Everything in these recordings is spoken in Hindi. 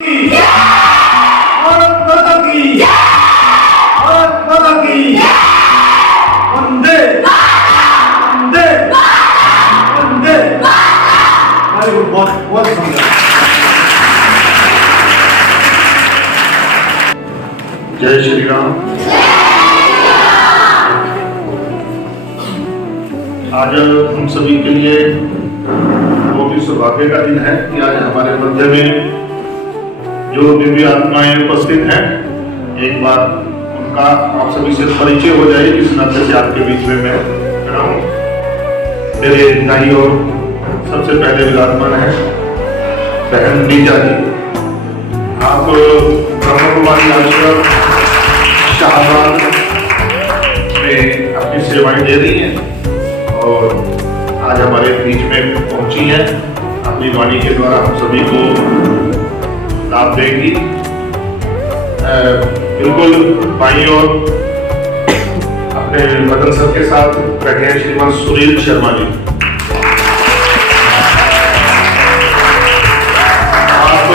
भारत माता की भारत माता की वंदे वंदे वंदे। बहुत बहुत धन्यवाद। जय श्री राम। आज हम सभी के लिए बहुत ही सौभाग्य का दिन है कि आज हमारे मध्य में जो दिव्य आत्माएं उपस्थित हैं, एक बार उनका आप सभी से परिचय हो जाए इस नाते से आपके बीच में मैं खड़ा हूं। मेरे दाई और सबसे पहले विराजमान है बहन लीजा जी। आप ब्रह्मकुमारी आश्रम शाहबाद में अपनी सेवाएं दे रही हैं और आज हमारे बीच में पहुंची हैं। अपनी वाणी के द्वारा हम सभी को लाभ देंगी। बिल्कुल बाई और अपने मदन सर के साथ बैठे हैं श्रीमान सुनील शर्मा जी। आप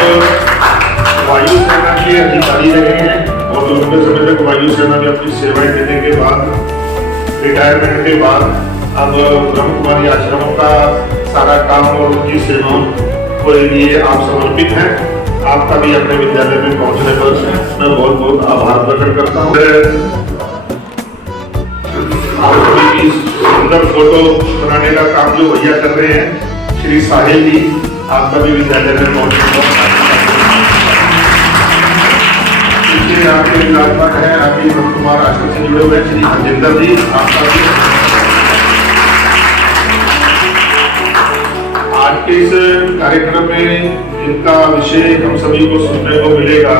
वायु सेना के अधिकारी रहे हैं और लंबे समय तक वायु सेना में अपनी सेवाएं देने के बाद रिटायरमेंट के बाद अब ब्रह्मकुमारी आश्रमों का सारा काम और उनकी सेवाओं के लिए आप समर्पित हैं। आपका भी अपने विद्यालय में पहुंचने पर मैं बहुत बहुत आभार प्रकट करता हूँ। आप सभी की सुंदर फोटो बनाने का काम जो भैया कर रहे हैं श्री साहिल जी, आपका भी विद्यालय में पहुंचने पर आपके विराजमान है। आपकी ब्रह्मकुमार आश्रम से जुड़े हुए श्री हरजिंदर जी, आपका भी आज के इस कार्यक्रम में जिनका विषय हम सभी को सुनने को मिलेगा,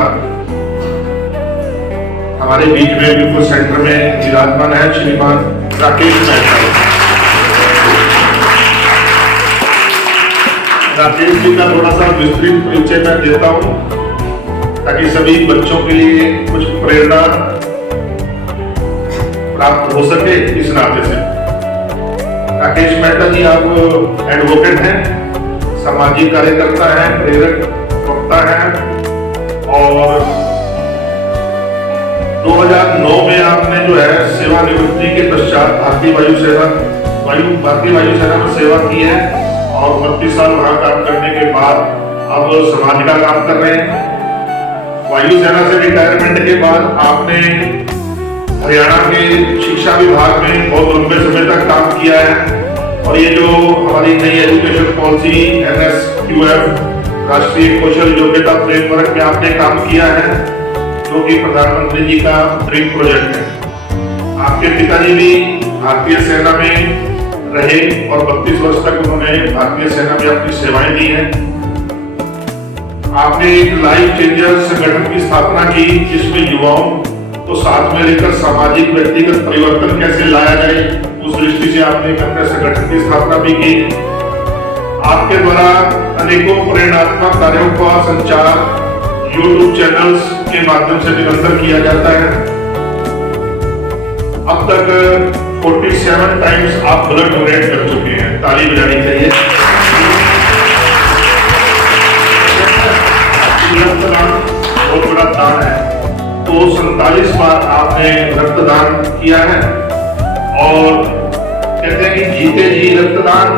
हमारे बीच में बिल्कुल सेंटर में विराजमान है श्रीमान राकेश मेहता। राकेश जी का थोड़ा सा विस्तृत परिचय मैं देता हूँ ताकि सभी बच्चों के लिए कुछ प्रेरणा प्राप्त हो सके। इस नाते से राकेश मेहता जी आप एडवोकेट हैं, सामाजिक कार्यकर्ता हैं, प्रेरक वक्ता हैं और 2009 में आपने जो है सेवानिवृत्ति के पश्चात भारतीय वायु सेना में सेवा की है और 32 साल वहां काम करने के बाद अब समाज का काम कर रहे हैं। वायु सेना से रिटायरमेंट के बाद आपने हरियाणा के शिक्षा विभाग में बहुत लंबे समय तक काम किया है और ये जो हमारी नई एजुकेशन पॉलिसी NSQF राष्ट्रीय कौशल योग्यता फ्रेमवर्क में आपने काम किया है, जो कि प्रधानमंत्री जी का ड्रीम प्रोजेक्ट है। आपके पिताजी भी भारतीय सेना में रहे और 32 वर्ष तक उन्होंने भारतीय सेना में अपनी सेवाएं दी हैं। आपने एक लाइफ चेंजर संगठन की स्थापना की जिसमें युवाओं तो साथ में लेकर सामाजिक व्यक्तिगत परिवर्तन कैसे लाया जाए, उस दृष्टि से आपने एक अपने संगठन की स्थापना भी की। आपके द्वारा अनेकों प्रेरणात्मक कार्यों का संचार YouTube चैनल्स के माध्यम से निरंतर किया जाता है। अब तक 47 टाइम्स आप ब्लड डोनेट कर चुके हैं, ताली बजानी चाहिए। रक्तदान बहुत बड़ा दान है, तो 47 बार आपने रक्तदान किया है और कहते हैं कि जीते जी रक्तदान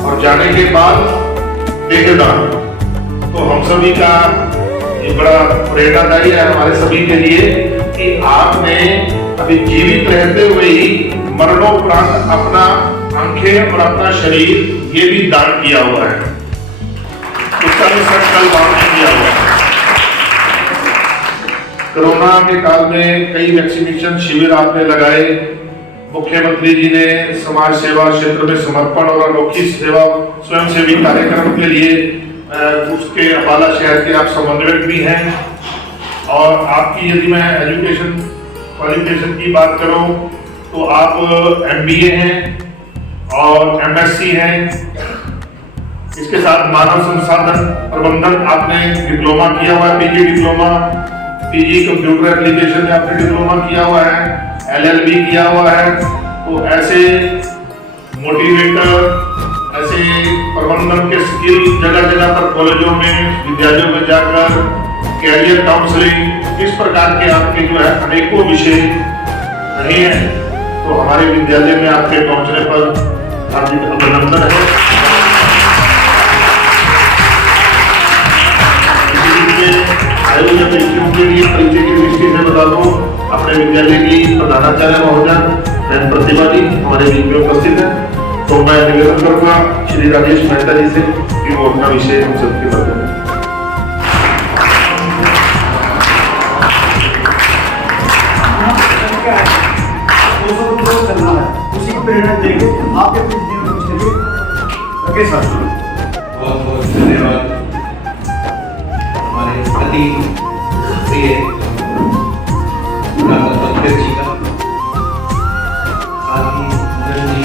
और जाने के बाद देहदान। तो हम सभी का ये बड़ा प्रेरणादायी है हमारे सभी के लिए कि आपने अभी जीवित रहते हुए ही मरणोपरांत अपना आंखें और अपना शरीर ये भी दान किया हुआ है, उसका भी संकल्प आपने किया हुआ है। कोरोना के काल में कई वैक्सीनेशन शिविर आपने लगाए। मुख्यमंत्री जी ने समाज सेवा क्षेत्र में समर्पण और अनोखी सेवा स्वयंसेवी कार्यक्रम के लिए उसके अम्बाला शहर के आप समन्वयक भी हैं और आपकी यदि मैं एजुकेशन क्वालिफिकेशन की बात करूं तो आप MBA हैं और MSc हैं। इसके साथ मानव संसाधन प्रबंधन आपने डिप्लोमा किया हुआ है, PG diploma, PG computer application में आपने डिप्लोमा किया हुआ है, LLB किया हुआ है। तो ऐसे मोटिवेटर, ऐसे प्रबंधन के स्किल जगह जगह पर कॉलेजों में विद्यालयों में जाकर कैरियर काउंसलिंग इस प्रकार के आपके जो है अनेकों विषय रहे हैं। तो हमारे विद्यालय में आपके पहुंचने पर हार्दिक अभिनंदन है। आयोजक व्यक्तियों के लिए परिचय की दृष्टि से बता दूं, अपने विद्यालय की प्रधानाचार्य महोदया बहन प्रतिभा जी हमारे बीच में उपस्थित है। तो मैं निवेदन करूंगा श्री राजेश मेहता जी से कि वो अपना विषय हम सबके बताएं। चलना है, उसी को प्रेरणा देंगे। आपके राकेश सर, बहुत बहुत धन्यवाद हमारे अति प्रिय डॉक्टर जी का, साथ ही मदन जी,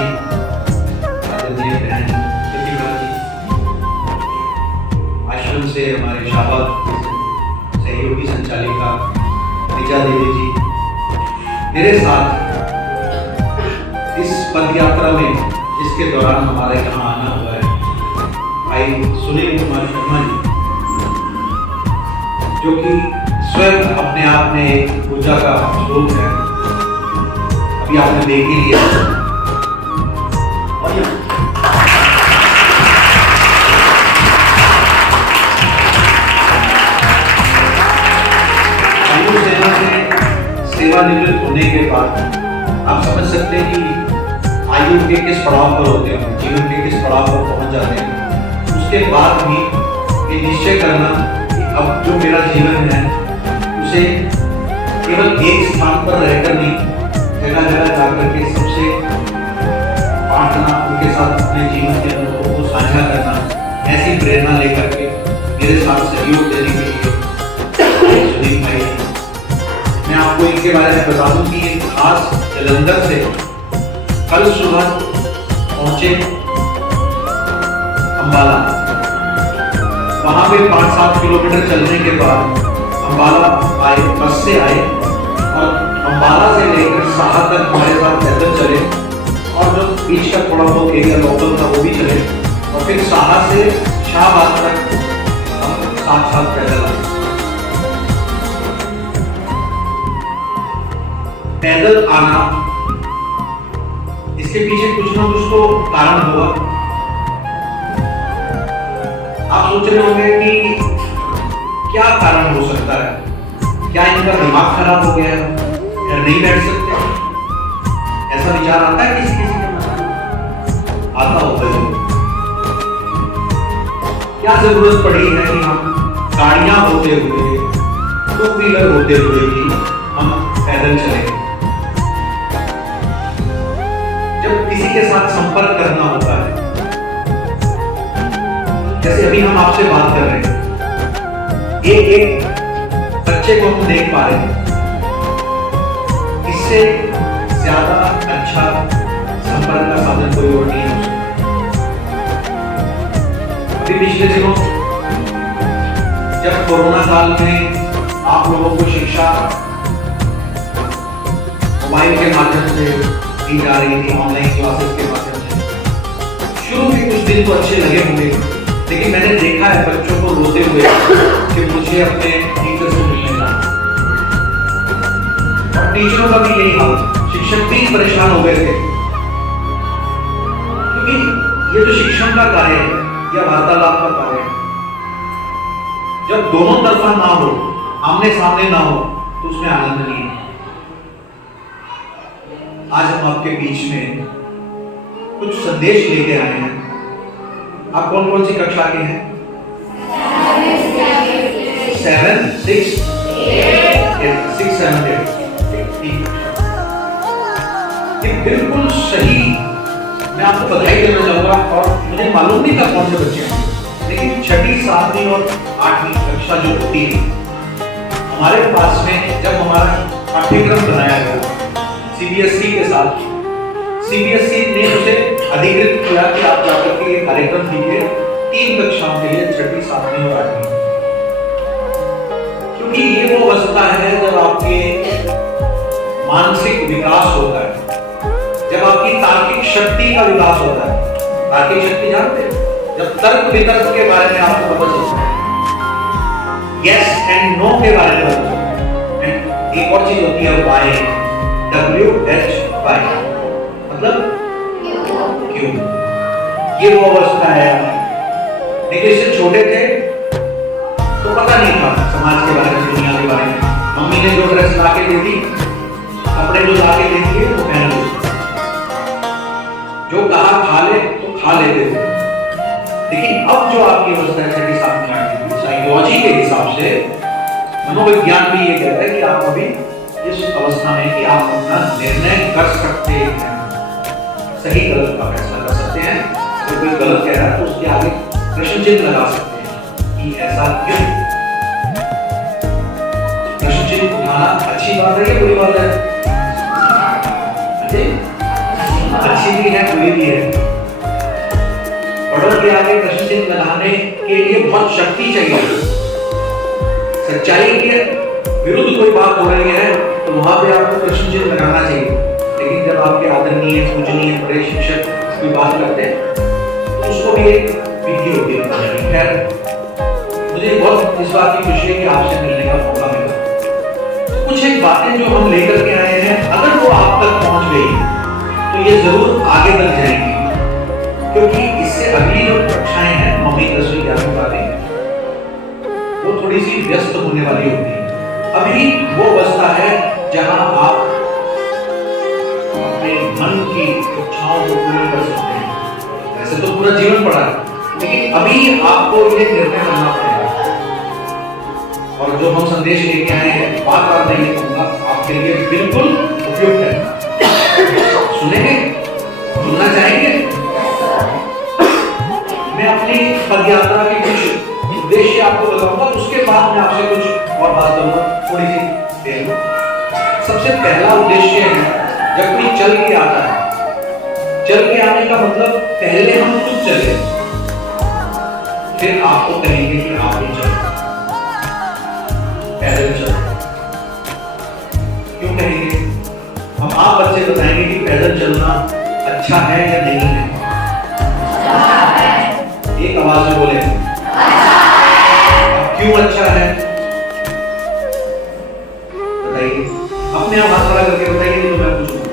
आदरणीय बहन प्रतिभा जी, आश्रम से हमारे शाबाद सहयोगी संचालिका निजा देवी जी, मेरे साथ इस पद यात्रा में जिसके दौरान हमारे यहाँ आना हुआ है भाई सुनील कुमार शर्मा जी, जो कि स्वयं अपने आप में एक ऊर्जा का स्रोत है, अभी आपने देख ही लिया। वायुसेना से सेवानिवृत्त होने के बाद आप समझ सकते हैं कि आयु के किस पड़ाव पर होते हैं, जीवन के किस पड़ाव पर पहुंच जाते हैं। उसके बाद भी ये निश्चय करना कि अब जो मेरा जीवन है उसे केवल एक स्थान पर रहकर नहीं, जगह जगह जाकर के सबसे बांटना, उनके साथ अपने जीवन के अनुभवों को साझा करना, ऐसी प्रेरणा लेकर के मेरे साथ सहयोग देने के लिए सुनील भाई, मैं आपको इनके बारे में बता दूं कि खास जलंधर से कल सुबह पहुंचे अंबाला। वहां पे 5-7 किलोमीटर चलने के बाद अंबाला आए, बस से आए और अंबाला से लेकर साहा तक हमारे साथ पैदल चले और जो बीच का थोड़ा बहुत एरिया लोकल था वो भी चले और फिर साहा से शाहबाद तक हम साथ पैदल आए। पैदल आना, इसके पीछे कुछ ना कुछ तो कारण हुआ। आप सोच रहे होंगे कि क्या कारण हो सकता है, क्या इनका दिमाग खराब हो गया है या नहीं बैठ सकते, ऐसा विचार आता है किसी किसी के मन में? आता होता है। क्या जरूरत पड़ी है कि हम गाड़ियां होते हुए, 2 व्हीलर होते हुए भी हम पैदल चले? जब किसी के साथ संपर्क करना होता है, जैसे अभी हम आपसे बात कर रहे हैं, एक बच्चे को हम देख पा रहे हैं, इससे ज्यादा अच्छा संपर्क का साधन कोई और नहीं हो सकता। अभी पिछले दिनों जब कोरोना काल में आप लोगों को शिक्षा मोबाइल के माध्यम से दी जा रही थी, ऑनलाइन क्लासेस के माध्यम से, शुरू के कुछ दिन तो अच्छे लगे होंगे, लेकिन मैंने देखा है बच्चों को रोते हुए कि मुझे अपने टीचर से मिलने जाना। और टीचरों का भी यही हाल, शिक्षक भी परेशान हो गए थे, क्योंकि ये जो शिक्षण का कार्य है या वार्तालाप का कार्य है, जब दोनों तरफा ना हो, आमने सामने ना हो, तो उसमें आनंद नहीं है। आज हम आपके बीच में कुछ संदेश लेके आए हैं। आप कौन कौन सी कक्षा के हैं? 7, 6, 6, 7, 8। बिल्कुल सही, मैं आपको बधाई देना चाहूंगा। और मुझे मालूम नहीं था कौन से बच्चे हैं, लेकिन 6ठी, 7वीं और 8वीं कक्षा जो होती है हमारे पास में, जब हमारा पाठ्यक्रम बनाया गया सीबीएसई के साथ, सीबीएसई ने उसे अधिकृत किया कि आप जाकर के ये कार्यक्रम कीजिए 3 कक्षाओं के लिए, 6ठी, 7वीं और 8वीं, क्योंकि ये वो अवस्था है जब आपके मानसिक विकास होता है, जब आपकी तार्किक शक्ति का विकास होता है। तार्किक शक्ति जानते हैं? जब तर्क वितर्क के बारे में आपको पता चलता है, यस एंड नो के बारे में पता चलता है, एक और चीज होती है वाई, WHY, मतलब क्यों। ये वो अवस्था है, लेकिन इससे छोटे थे तो पता नहीं था समाज के बारे में, दुनिया के बारे में। मम्मी ने जो ड्रेस ला के दे दी, कपड़े जो ला के दे दिए वो पहन लो, जो कहा खा ले तो खा लेते थे। लेकिन अब जो आपकी अवस्था है 6 साल की साइकोलॉजी के हिसाब से, मनोविज्ञान भी ये कहता है कि आप अभी इस अवस्था में कि आप अपना निर्णय कर सकते हैं, सही गलत का फैसला कर सकते हैं। अगर कोई गलत कह रहा है तो उसके आगे प्रश्न चिन्ह लगा सकते हैं कि ऐसा क्यों। प्रश्न चिन्ह उठाना अच्छी बात है या बुरी बात है? अच्छी भी है, बुरी भी है। ऑर्डर के आगे प्रश्न चिन्ह लगाने के लिए बहुत शक्ति चाहिए। सच्चाई के विरुद्ध कोई बात हो रही है तो वहां पे आपको प्रश्न चिन्ह लगाना चाहिए। लेकिन जब आपके आदरणीय पूजनीय बड़े शिक्षक कोई बात करते हैं तो उसको भी एक विधि होती है। खैर, मुझे बहुत इस बात की खुशी है कि आपसे मिलने का मौका मिला। कुछ एक बातें जो हम लेकर के आए हैं, अगर वो आप तक पहुंच गई तो ये जरूर आगे तक जाएंगी, क्योंकि इससे अगली जो कक्षाएं हैं 9वीं 10वीं 11वीं 12वीं, वो थोड़ी सी व्यस्त होने वाली होती है। अभी वो अवस्था है जहां आप अपने मन की इच्छाओं को पूरी कर सकते हैं। ऐसे तो पूरा जीवन पड़ा है, लेकिन अभी आपको ये निर्णय करना पड़ेगा। और जो हम संदेश लेके आए हैं, बात बात नहीं कहूंगा, आपके लिए बिल्कुल उपयुक्त है। सुनेंगे? सुनना चाहेंगे? मैं अपनी पदयात्रा के कुछ उद्देश्य आपको बताऊंगा, उसके बाद मैं आपसे कुछ और बात करूंगा थोड़ी सी देर में। सबसे पहला उद्देश्य है, जब कोई चल के आता है, चल के आने का मतलब पहले हम खुद चले, फिर आपको कहेंगे कि आप ही चलो, पैदल चलो। क्यों कहेंगे? हम आप बच्चे बताएंगे कि पैदल चलना अच्छा है या नहीं है? एक आवाज में बोले, क्यों अच्छा है? बताइए, अपने आप हाथ खड़ा करके बताइए, तो मैं पूछूंगा।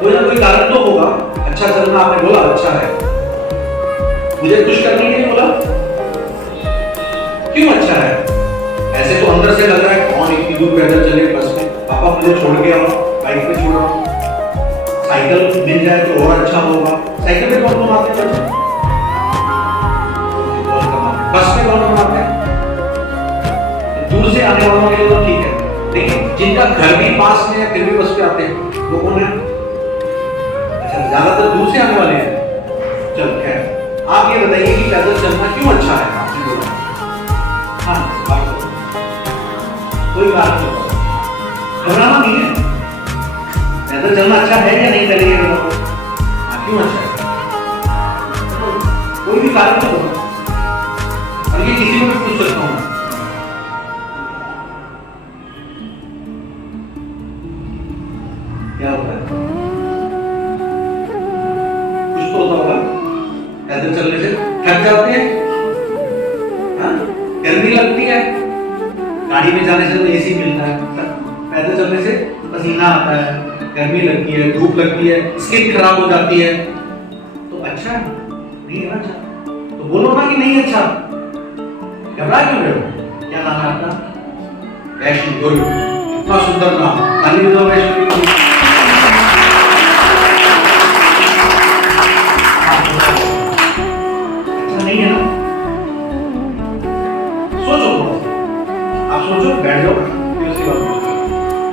कोई ना कोई कारण तो होगा। अच्छा चलना, आपने बोला अच्छा है, मुझे खुश करने के लिए बोला, क्यों अच्छा है? ऐसे तो अंदर से लग रहा है कौन इतनी दूर पैदल चले बस में, पापा मुझे छोड़ के आओ, बाइक पे छोड़ आओ, साइकिल मिल जाए तो और अच्छा होगा। साइकिल पे कौन कमाते हैं? बस में कौन कमाते हैं? दूर से आने वालों के लिए तो ठीक है, लेकिन जिनका घर भी पास में है फिर भी बस पे आते हैं, वो कौन है? अच्छा, ज्यादातर दूर से आने वाले हैं। चल खैर, आप ये बताइए कि पैदल चलना क्यों अच्छा है? आपने बोला हाँ, आप कोई बात नहीं, घबराना नहीं है। पैदल चलना अच्छा है या नहीं, पहले ये बताओ। हाँ, क्यों अच्छा है? कोई भी कारण तो होगा, और ये किसी को भी पूछ सकता हूँ। क्या होता है? कुछ तो होता होगा। पैदल चलने से थक जाते हैं, हाँ? गर्मी लगती है, गाड़ी में जाने से तो एसी मिलता है, पैदल चलने से पसीना आता है, गर्मी लगती है, धूप लगती है, स्किन खराब हो जाती है, तो अच्छा है नहीं है अच्छा? तो बोलो ना कि नहीं अच्छा। घबरा क्यों रहे हो? क्या नाम है आपका? वैष्णवी। गुरु, इतना सुंदर नाम, ताली बजाओ वैष्णवी को। अच्छा नहीं है ना? सोचो, आप सोचो, बैठ जाओ, फिर उसके बाद सोचो।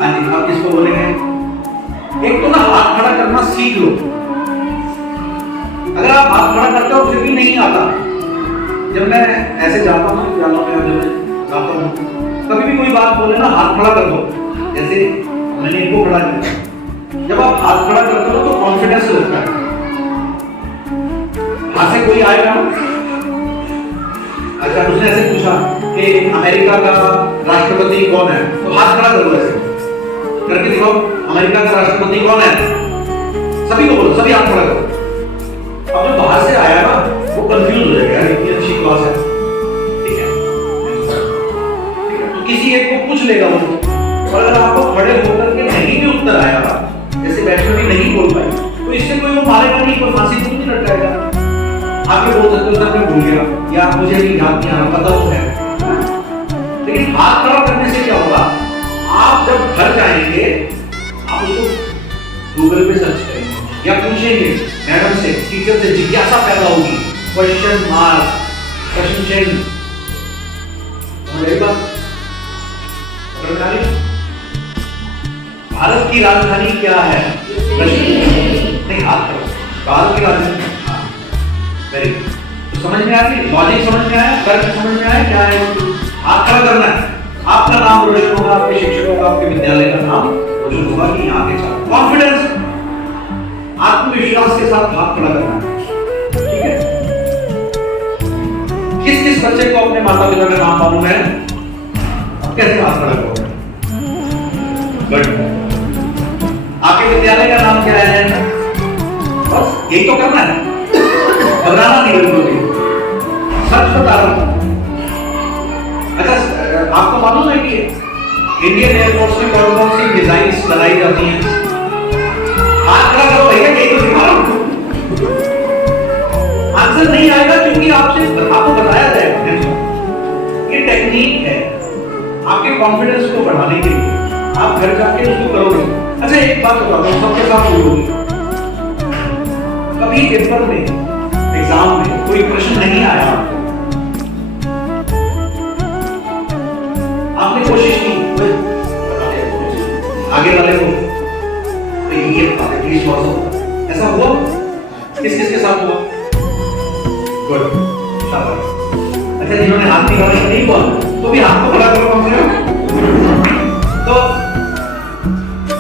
हाँ जी, आप किसको बोलेंगे? एक तो ना हाथ खड़ा करना सीख लो। अगर आप हाथ खड़ा करते हो फिर भी नहीं आता, जब मैं ऐसे जाता हूँ विद्यालयों में, जब मैं जाता हूँ, कभी भी कोई बात बोले ना हाथ खड़ा कर दो, जैसे मैंने इनको खड़ा किया। जब आप हाथ खड़ा करते हो तो कॉन्फिडेंस लगता है। हाथ से कोई आएगा, अच्छा उसने ऐसे पूछा कि अमेरिका का राष्ट्रपति कौन है, तो हाथ खड़ा करो, ऐसे करके दिखाओ, अमेरिका का राष्ट्रपति कौन है? सभी को बोलो, सभी हाथ खड़ा करो। अब जो बाहर से आया ना, वो कंफ्यूज हो जाएगा, यार इतनी अच्छी क्लास है, ठीक है, तो किसी एक को पूछ लेगा वो, और अगर आपको खड़े होकर के नहीं भी उत्तर आया, जैसे बैठकर भी नहीं बोल पाए, तो इससे कोई वो मारेगा नहीं, कोई फांसी तो नहीं लटकाएगा। आगे बोल सकते हो मैं भूल गया या मुझे भी याद नहीं आ रहा, पता तो है, लेकिन हाथ खड़ा करने से क्या होगा, आप जब घर जाएंगे आप उसको गूगल पे सर्च करेंगे या पूछेंगे मैडम से, टीचर से, जिज्ञासा पैदा होगी, क्वेश्चन मार्क, प्रश्न चिन्ह, भारत की राजधानी क्या है? नहीं, हाथ करो, भारत की राजधानी, वेरी गुड, तो समझ में आ गई, लॉजिक समझ में आया, तर्क समझ में आया, क्या है, हाथ खड़ा करना है, आपका नाम रोशन होगा, आपके शिक्षकों का, आपके विद्यालय का नाम रोशन होगा कि यहाँ के छात्र, कॉन्फिडेंस, आत्मविश्वास के साथ हाथ खड़ा करना है, ठीक है। किस किस बच्चे को अपने माता पिता का नाम मालूम है? अब कैसे हाथ खड़ा करोगे? गुड। आपके विद्यालय का नाम क्या है? बस यही तो करना है, घबराना नहीं बिल्कुल भी, सच बता रहा हूं। अच्छा, आपको मालूम है कि इंडियन एयरफोर्स में कौन कौन सी मिसाइल्स लगाई जाती हैं? हाथ खड़ा करो भैया, यही तो सिखा रहा हूं। आंसर नहीं आएगा क्योंकि आपको बताया जाएगा, ये टेक्निक है आपके कॉन्फिडेंस को बढ़ाने के लिए, आप घर जाके उसको करोगे। अच्छा, एक बात बताता हूं, सबके साथ बोलूंगी, कभी पेपर में, एग्जाम में कोई प्रश्न नहीं आया आपको, आपने कोशिश की आगे वाले को तो ये प्लीज थोड़ा सा, ऐसा हुआ? किस किस के साथ हुआ? गुड, शाबाश। अच्छा, जिन्होंने हाथ निकाले नहीं हुआ तो भी हाथ को खड़ा करो कम से कम। तो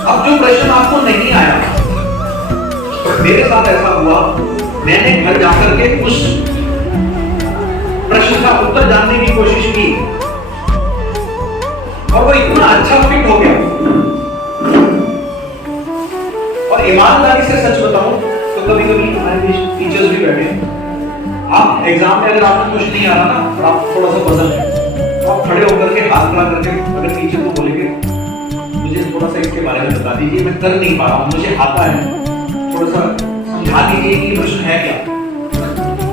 अब जो प्रश्न आपको नहीं आया, मेरे साथ ऐसा हुआ, मैंने घर जाकर के उस प्रश्न का उत्तर जानने की कोशिश की और वो इतना अच्छा फिट हो गया। और ईमानदारी से सच बताऊं तो कभी कभी हमारे टीचर्स भी बैठे, आप एग्जाम में अगर आपको कुछ नहीं आ रहा ना और आप थोड़ा सा पसंद है, तो आप खड़े होकर के हाथ खड़ा करके अगर टीचर को बोलेंगे मुझे थोड़ा सा इसके बारे में बता दीजिए, मैं कर नहीं पा रहा हूँ, मुझे आता है, थोड़ा सा समझा दीजिए कि प्रश्न है क्या,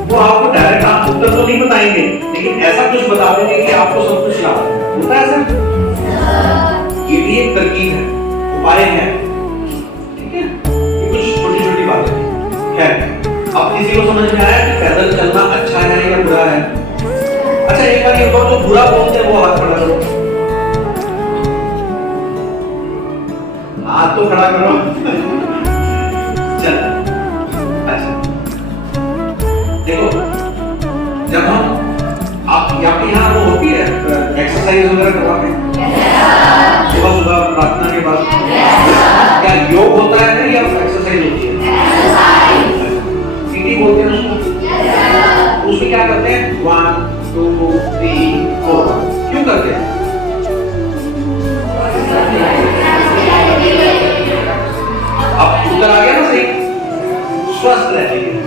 वो आपको डायरेक्ट आप उत्तर तो नहीं बताएंगे, लेकिन ऐसा कुछ बता देंगे कि आपको सब कुछ याद होता है। ऐसा ये भी एक तरकीब है, उपाय है, ठीक है, ये कुछ छोटी छोटी बातें है। अब किसी को समझ में आया कि पैदल चलना अच्छा है या बुरा है? अच्छा, एक बार ये जो बुरा बोलते हैं वो हाथ खड़ा करो, हाथ तो खड़ा करो। चल, अच्छा देखो, जब हम आप यहाँ वो होती है एक्सरसाइज वगैरह करवाते हैं सुबह सुबह प्रार्थना के बाद, क्या योग होता है या एक्सरसाइज होती है? सीटी बोलते हैं उसको, उसमें क्या करते हैं? 1 2 3 4, क्यों करते हैं? अब उत्तर आ गया ना सही, स्वस्थ रहने के लिए।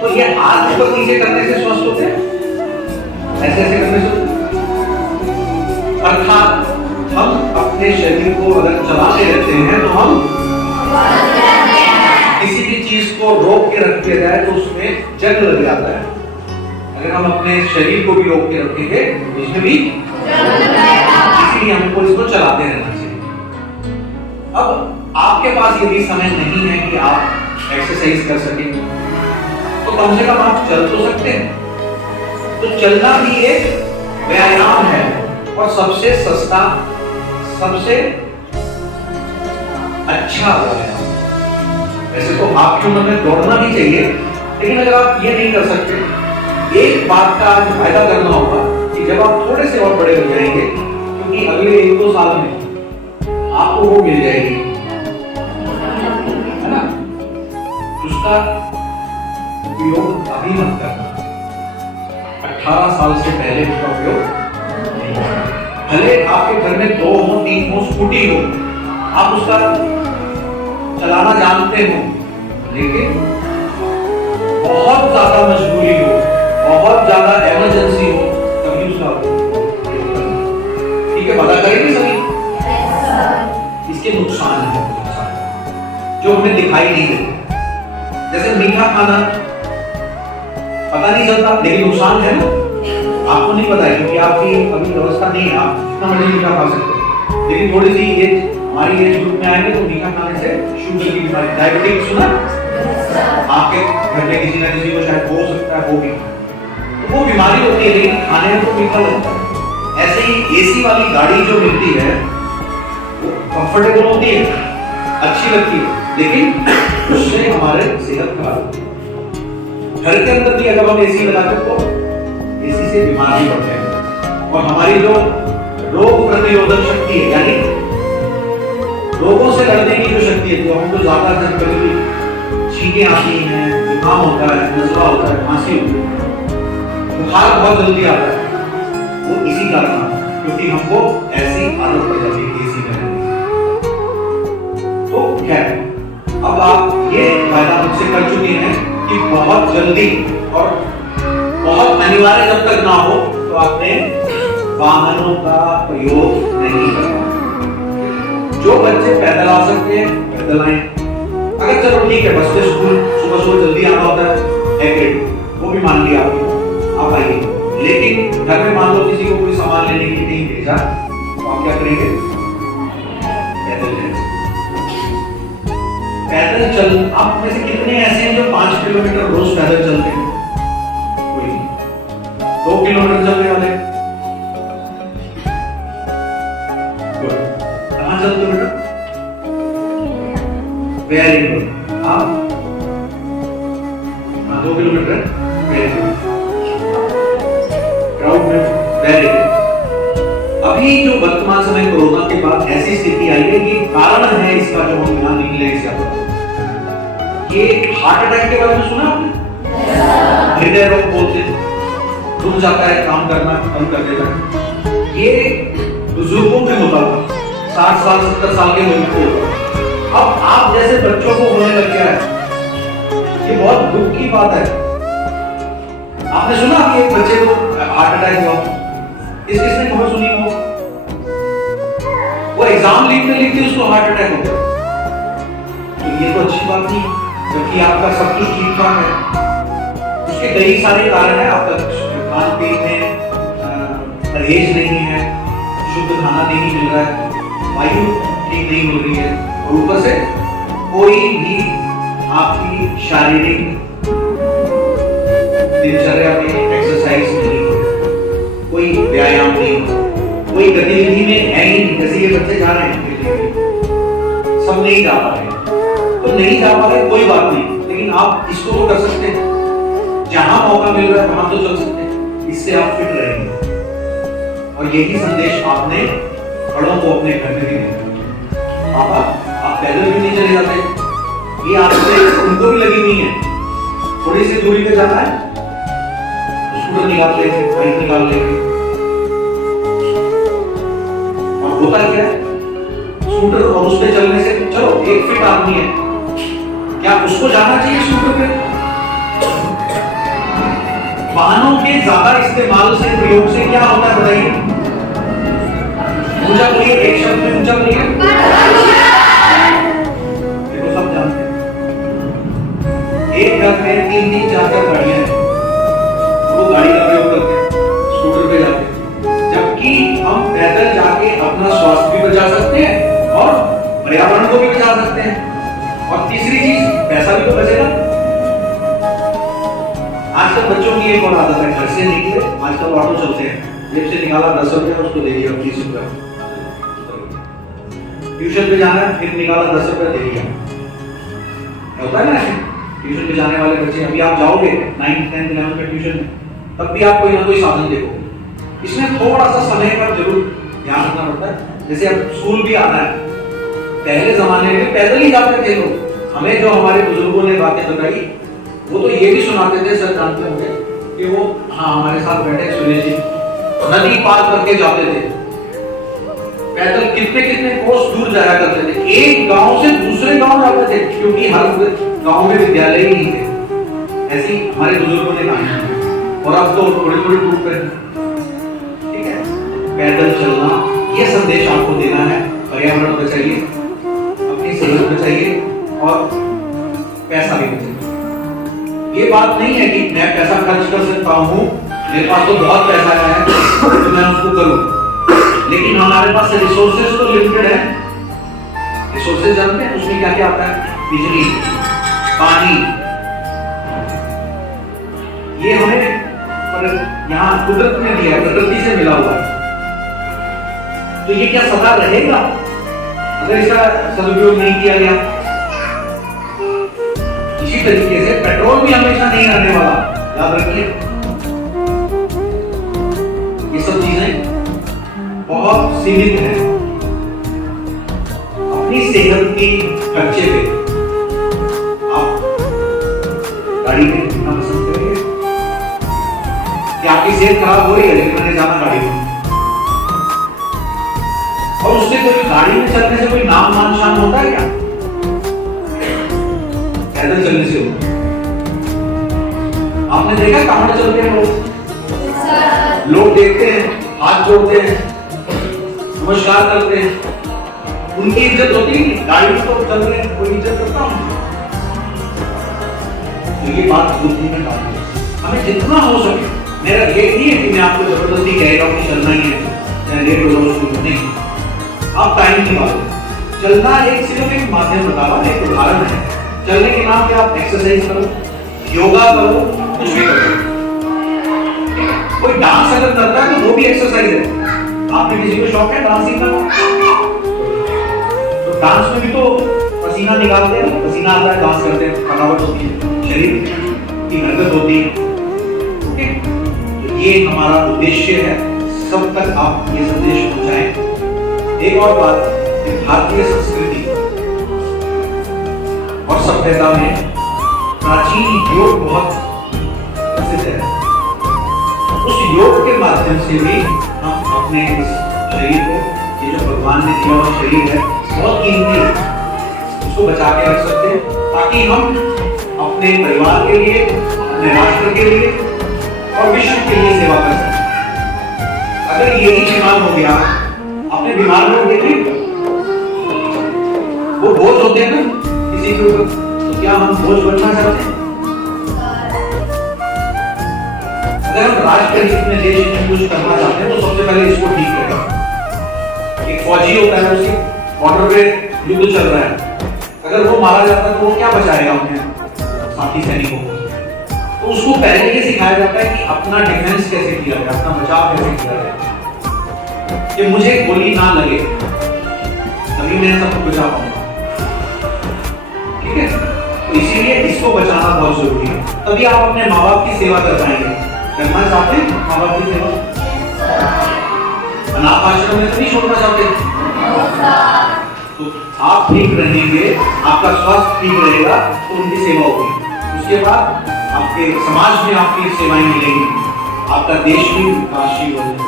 तो ये हाथ ऊपर नीचे करने से स्वस्थ होते हैं, ऐसे ऐसे करने से। अर्थात हम अपने शरीर को अगर चलाते रहते हैं तो हम किसी भी चीज को रोक के रख दिया जाए तो उसमें जंग लग जाता है। अगर हम अपने शरीर को भी रोक के रखेंगे उसमें भी, इसलिए हमको इसको चलाते रहना चाहिए। अब आपके पास यदि समय नहीं है कि आप एक्सरसाइज कर सकें, तो कम से कम आप चल तो सकते हैं। तो चलना भी एक व्यायाम है और सबसे सस्ता, सबसे अच्छा व्यायाम। वैसे तो आपकी उम्र में दौड़ना भी चाहिए, लेकिन अगर आप ये नहीं कर सकते, एक बात का आज फायदा करना होगा कि जब आप थोड़े से और बड़े हो जाएंगे, क्योंकि अगले 1-2 साल में आपको वो मिल जाएगी, है ना, उसका उपयोग अभी मत करना, 18 साल से पहले उसका उपयोग नहीं करना। भले आपके घर में 2 हो 3 हो स्कूटी हो, आप उसका चलाना जानते हो, लेकिन बहुत ज्यादा मजबूरी हो, बहुत ज्यादा इमरजेंसी हो, तभी उसका उपयोग करना। ठीक है, पता करेंगे सभी। इसके नुकसान है, जो हमें दिखाई नहीं देते। जैसे मीठा खाना पता नहीं चलता, लेकिन नुकसान है ना। आपको नहीं पता है क्योंकि आपकी अभी व्यवस्था नहीं है, आप जितना मर्जी मीठा खा सकते हो। लेकिन थोड़ी सी एज, हमारी एज ग्रुप में आएंगे तो मीठा खाने से शुगर की बीमारी, डायबिटीज सुना आपके घर में किसी ना किसी को शायद हो सकता है, वो भी तो वो बीमारी होती है, लेकिन खाने में तो मीठा लगता है। ऐसे ही एसी वाली गाड़ी जो मिलती है वो कंफर्टेबल होती है, अच्छी लगती है, लेकिन उससे हमारे सेहत खराब होती है। घर के अंदर भी अगर हम एसी लगाते तो एसी से बीमार भी पड़ते हैं, और हमारी जो रोग प्रतिरोधक शक्ति है, यानी रोगों से लड़ने की जो शक्ति है, तो हमको ज्यादा कभी छींकें आती हैं, जुकाम होता है, नजला होता है, खांसी होती है, बुखार बहुत जल्दी आता है, वो इसी कारण आता है, क्योंकि हमको ऐसी आदत पड़ जाती है एसी में रहने की। तो खैर, अब आप ये फायदा मुझसे कर चुके हैं कि बहुत जल्दी और बहुत अनिवार्य जब तक ना हो तो आपने वाहनों का प्रयोग नहीं करना। जो बच्चे पैदल आ सकते हैं पैदल आए, अगर चलो ठीक है, बस से स्कूल सुबह सुबह जल्दी आना होता है, वो भी मान लिया आप आइए, लेकिन घर में मान लो किसी को कोई सामान लेने के लिए नहीं भेजा, तो आप क्या करेंगे? पैदल जाएंगे। पैदल चल, आप में से कितने ऐसे हैं जो 5 किलोमीटर रोज पैदल चलते हैं? कोई नहीं। 2 किलोमीटर चलने वाले कहाँ चलते हो बेटा? Very good. आप 2 किलोमीटर, वेरी गुड। क्राउड में वेरी गुड। अभी जो वर्तमान समय कोरोना के बाद ऐसी स्थिति आई है, ये कारण है इसका, जो हम यहाँ निकले इसका। ये हार्ट अटैक के बारे में सुना आपने? हृदय रोग बोलते हैं, रुक जाता है काम करना, कम कर देता है। ये बुजुर्गों में होता था, 60 साल 70 साल के लोगों को होता। अब आप जैसे बच्चों को होने लग गया है, ये बहुत दुख की बात है। आपने सुना कि एक बच्चे को हार्ट अटैक हुआ? किसने खबर सुनी हो? वो एग्जाम लिखते लिखते उसको हार्ट अटैक हो गया। तो ये तो अच्छी बात नहीं है, जबकि आपका सब कुछ ठीक ठाक है। उसके कई सारे कारण है, आपका खान पीन में परहेज नहीं है, शुद्ध खाना नहीं मिल रहा है, वायु ठीक नहीं मिल रही है, और ऊपर से कोई भी आपकी शारीरिक दिनचर्या में एक्सरसाइज नहीं हो, कोई व्यायाम नहीं हो, कोई गतिविधि में है ही नहीं। जैसे ये बच्चे जा रहे हैं, सब नहीं जा पा रहे, तो नहीं जा पा रहे कोई बात नहीं, लेकिन आप इसको तो कर सकते हैं। जहां मौका मिल रहा है वहां तो चल सकते हैं, इससे आप फिट रहेंगे। और यही संदेश आपने बड़ों को अपने घर में भी देना। पापा, आप पैदल भी नहीं चले जाते, ये आदतें उनको भी लगी हुई है। थोड़ी सी दूरी पे जाना है, स्कूटर निकाल लेंगे, बाइक निकाल लेंगे, और होता क्या है, स्कूटर और उस पे चलने से, चलो एक फिट आदमी है, क्या उसको जाना चाहिए स्कूटर पे? वाहनों के ज्यादा इस्तेमाल से, प्रयोग से क्या होता है बताइए? ऊंचा बोलिए, एक शब्द में ऊंचा बोलिए। देखो सब जानते हैं, एक घर में 3-3, 4-4 गाड़ियां हैं, वो गाड़ी का प्रयोग करते हैं, स्कूटर पे जाते हैं, जबकि हम पैदल जाके अपना स्वास्थ्य भी बचा सकते हैं और पर्यावरण को भी बचा सकते हैं। और तीसरी चीज, पैसा भी तो बचेगा। आजकल बच्चों की एक और आदत है, घर से निकले, आजकल ऑटो चलते हैं, जेब से निकाला 10 रुपया, उसको दे दिया 20 रुपया। ट्यूशन पे जाना है, फिर निकाला 10 रुपया दे दिया। होता है ना ऐसे? ट्यूशन पे जाने वाले बच्चे, अभी आप जाओगे 9th 10th 11th में ट्यूशन में, तब भी आप कोई ना कोई साधन देखो। इसमें थोड़ा सा समय पर जरूर ध्यान रखना पड़ता है। जैसे अब स्कूल भी आना है, पहले जमाने में पैदल ही जाते थे लोग। हमें जो हमारे बुजुर्गों ने बातें बताई, वो तो ये भी सुनाते थे, सर जानते होंगे, कि वो हमारे साथ बैठे सुरेश जी, नदी पार करके जाते थे, पैदल कितने कोस दूर जाया करते थे, एक गांव से दूसरे गांव जाते थे, क्योंकि हर गांव में विद्यालय ही नहीं थे। ऐसे ही हमारे बुजुर्गों ने कहा और अब तो थोड़े थोड़े दूर पर, ठीक है, पैदल चलना, ये संदेश आपको देना है। पर्यावरण बचाइए, अपनी सेहत बचाइए और पैसा भी बचाइए। ये बात नहीं है कि मैं पैसा खर्च कर सकता हूँ, मेरे पास तो बहुत पैसा है तो मैं उसको करूँ, लेकिन हमारे पास रिसोर्सेज तो लिमिटेड है। रिसोर्सेज जानते हैं उसमें क्या क्या आता है? बिजली, पानी, ये हमें यहाँ कुदरत ने दिया, प्रकृति से मिला हुआ है। तो ये क्या सदा रहेगा अगर इसका सदुपयोग नहीं किया गया? इसी तरीके से पेट्रोल भी हमेशा नहीं रहने वाला, याद रखिए। ये सब चीजें बहुत सीमित है। अपनी सेहत की खर्चे पे आप गाड़ी में घूमना पसंद करेंगे कि आपकी सेहत खराब हो रही है लेकिन मैंने जाना गाड़ी में, और उससे कोई गाड़ी में चलने से कोई नाम मान शान होता है क्या? पैदल चलने से होता है। आपने देखा कहां चलते हैं लोग देखते हैं, हाथ जोड़ते हैं, नमस्कार करते हैं, उनकी इज्जत होती है। गाड़ी में तो चल रहे हैं, कोई इज्जत करता हूं? तो ये बात बुद्धि में डालनी है। हमें जितना हो सके, मेरा ये नहीं है कि मैं आपको जबरदस्ती कह रहा हूं कि चलना ही है, लेट हो जाओ उसको नहीं, आप टाइम निकालो। चलना एक सिर्फ एक माध्यम बता रहा है, एक उदाहरण है। चलने के नाम पे आप एक्सरसाइज करो, योगा करो, कुछ भी करो। कोई डांस अगर करता है तो वो भी एक्सरसाइज है। आपने किसी को शौक है डांसिंग का, तो डांस में भी तो पसीना निकालते हैं, पसीना आता है, डांस करते हैं, थकावट होती है, शरीर की हरकत होती है। ओके, तो ये हमारा उद्देश्य है, सब तक आप ये संदेश पहुंचाएं। एक और बात, भारतीय संस्कृति और सभ्यता में प्राचीन योग बहुत प्रसिद्ध है। उस योग के माध्यम से भी हम अपने इस शरीर को, ये जो भगवान ने दिया हुआ शरीर है बहुत कीमती है, उसको बचा के रख सकते हैं, ताकि हम अपने परिवार के लिए, अपने राष्ट्र के लिए और विश्व के लिए सेवा कर सकें। अगर यही बीमार हो गया, अपने बीमार लोग देखें, वो बोझ होते हैं ना किसी के ऊपर, तो क्या हम बोझ बनना चाहते हैं? अगर हम राष्ट्र हित में, देश में कुछ करना चाहते हैं तो सबसे पहले इसको ठीक करें। एक फौजी होता है, उसके बॉर्डर पे युद्ध चल रहा है, अगर वो मारा जाता है तो वो क्या बचाएगा अपने साथी सैनिकों को? तो उसको पहले ये सिखाया जाता है कि अपना डिफेंस कैसे किया जाए, अपना बचाव कैसे किया जाए, कि मुझे गोली ना लगे, तभी मैं सबको बचा पाऊंगा। ठीक है, तो इसीलिए इसको बचाना बहुत जरूरी है। तभी आप अपने माँ बाप की सेवा कर पाएंगे। करना चाहते हैं माँ बाप की सेवा? अनाथ आश्रम में तो नहीं छोड़ना चाहते? तो आप ठीक रहेंगे, आपका स्वास्थ्य ठीक रहेगा तो उनकी सेवा होगी। उसके बाद आपके समाज में आपकी सेवाएं मिलेंगी, आपका देश भी विकासशील हो जाएगा।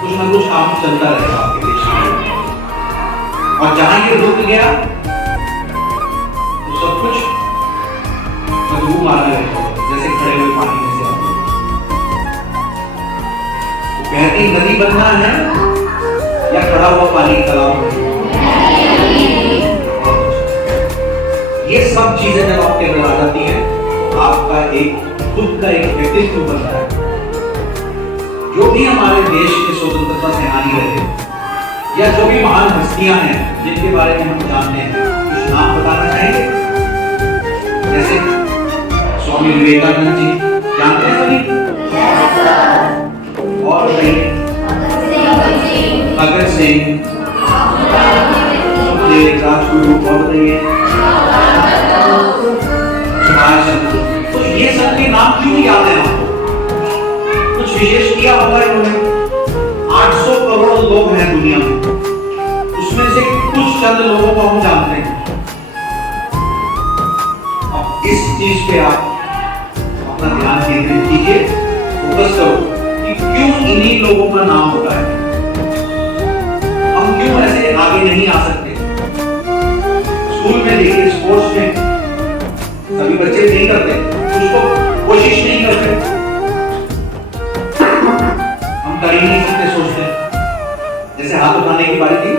कुछ ना कुछ काम चलता रहेगा आपके देश में, और जहां ये रुक गया तो सब कुछ मजबूत आने लगेगा, जैसे खड़े हुए पानी में से आते। तो बहती नदी बनना है या खड़ा हुआ पानी तालाब में? ये सब चीजें जब आपके अंदर आ जाती हैं तो आपका एक खुद का एक व्यक्तित्व बनता है। जो भी हमारे देश के स्वतंत्रता सेनानी रहे या जो भी महान हस्तियां हैं जिनके बारे में हम जानते हैं, कुछ नाम बताना चाहेंगे? जैसे स्वामी विवेकानंद जी, जानते हैं सभी? और भगत सिंह, सुखदेव, राजगुरु, और सुभाष चंद्र। तो ये सब के नाम क्यों याद है आपको? कुछ विशेष किया होगा इन्होंने। 800 करोड़ लोग हैं दुनिया में, उसमें से कुछ चंद लोगों को हम जानते हैं। अब इस चीज पे आप अपना ध्यान केंद्रित कीजिए, फोकस करो कि क्यों इन्हीं लोगों का नाम होता है, हम क्यों ऐसे आगे नहीं आ सकते। स्कूल में देखिए, स्पोर्ट्स में बच्चे नहीं करते, उसको कोशिश नहीं करते, हम कर ही नहीं सकते, सोचते जैसे हाथ उठाने की बारी थी,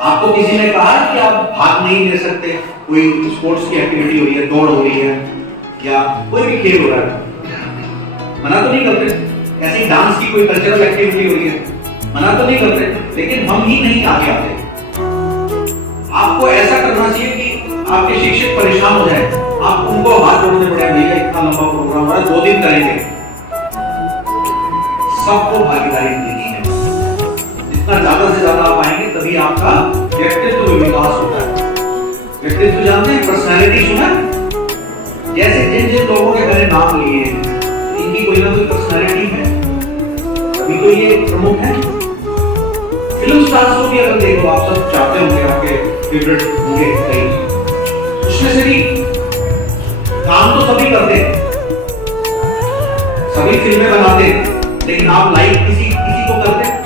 आपको किसी ने कहा कि आप भाग नहीं ले सकते, कोई स्पोर्ट्स की एक्टिविटी हो रही है, दौड़ हो रही है या कोई भी खेल हो रहा है, मना तो नहीं करते। ऐसी डांस की कोई कल्चरल एक्टिविटी हो रही है, मना तो नहीं करते, लेकिन हम ही नहीं आगे आते। आपको ऐसा करना चाहिए कि आपके शिक्षक परेशान हो जाए, आप उनको हाथ जोड़ने पड़े, भैया इतना लंबा प्रोग्राम हो रहा है, 2 दिन करेंगे। सबको भागीदारी देनी है, जितना ज्यादा से ज्यादा आप आएंगे तभी आपका व्यक्तित्व विकास होता है। व्यक्तित्व जानते हैं, पर्सनैलिटी सुना, जैसे जिन जिन लोगों के मैंने नाम लिए हैं इनकी कोई ना कोई पर्सनैलिटी है, अभी तो ये प्रमुख है। फिल्म स्टार्स को भी अगर देखो, आप सब चाहते होंगे, आपके फेवरेट होंगे कई, उसमें से भी काम तो सभी करते हैं, सभी फिल्में बनाते हैं, लेकिन आप लाइक किसी को करते हैं।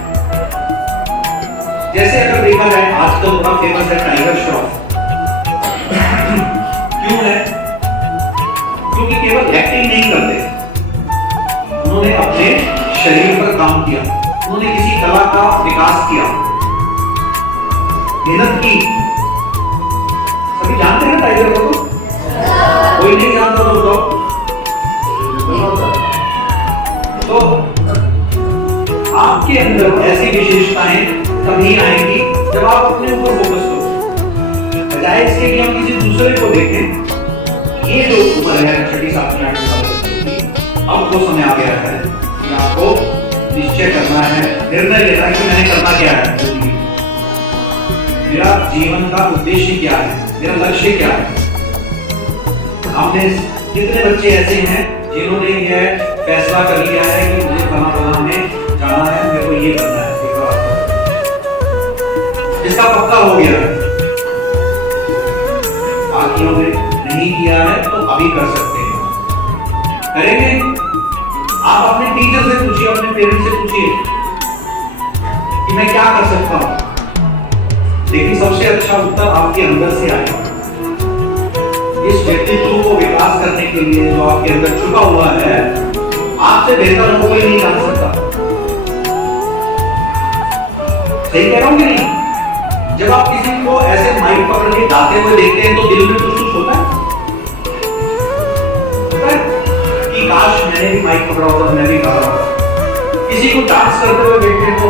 जैसे अगर देखा जाए आजकल बड़ा फेमस है टाइगर श्रॉफ, क्यों है? क्योंकि केवल एक्टिंग नहीं करते, उन्होंने अपने शरीर पर काम किया, उन्होंने किसी कला का विकास किया, मेहनत की। सभी जानते हैं टाइगर को? तो कोई नहीं जानता तो आपके अंदर ऐसी विशेषताएं तभी आएंगी जब आप अपने ऊपर फोकस करो, बजाय इसके कि हम किसी दूसरे को देखें। ये जो उम्र है 6, 7, 8 साल की, अब वो समय आ गया है कि आपको निश्चय करना है, निर्णय लेना है कि मैंने करना क्या है, मेरा जीवन का उद्देश्य क्या है, मेरा लक्ष्य क्या है। हमने कितने बच्चे ऐसे हैं जिन्होंने यह फैसला कर लिया है कि मुझे फलाना में जाना है, मेरे को ये करना है, इसका पक्का हो गया है, बाकियों ने नहीं किया है तो अभी कर सकते हैं, करेंगे। आप अपने टीचर से पूछिए, अपने पेरेंट्स से पूछिए कि मैं क्या कर सकता हूं, देखिए सबसे अच्छा उत्तर आपके अंदर से आएगा। इस व्यक्तित्व को विकास करने के लिए जो आपके अंदर छुपा हुआ है, आपसे बेहतर हो कोई नहीं जान सकता। सही कह रहा हूं कि नहीं? जब आप किसी को ऐसे माइक पकड़ के गाते हुए देखते हैं तो दिल में कुछ होता है कि काश मैंने भी माइक पकड़ा होता, मैं भी गा रहा हूं। किसी को डांस करते हुए देखते हैं तो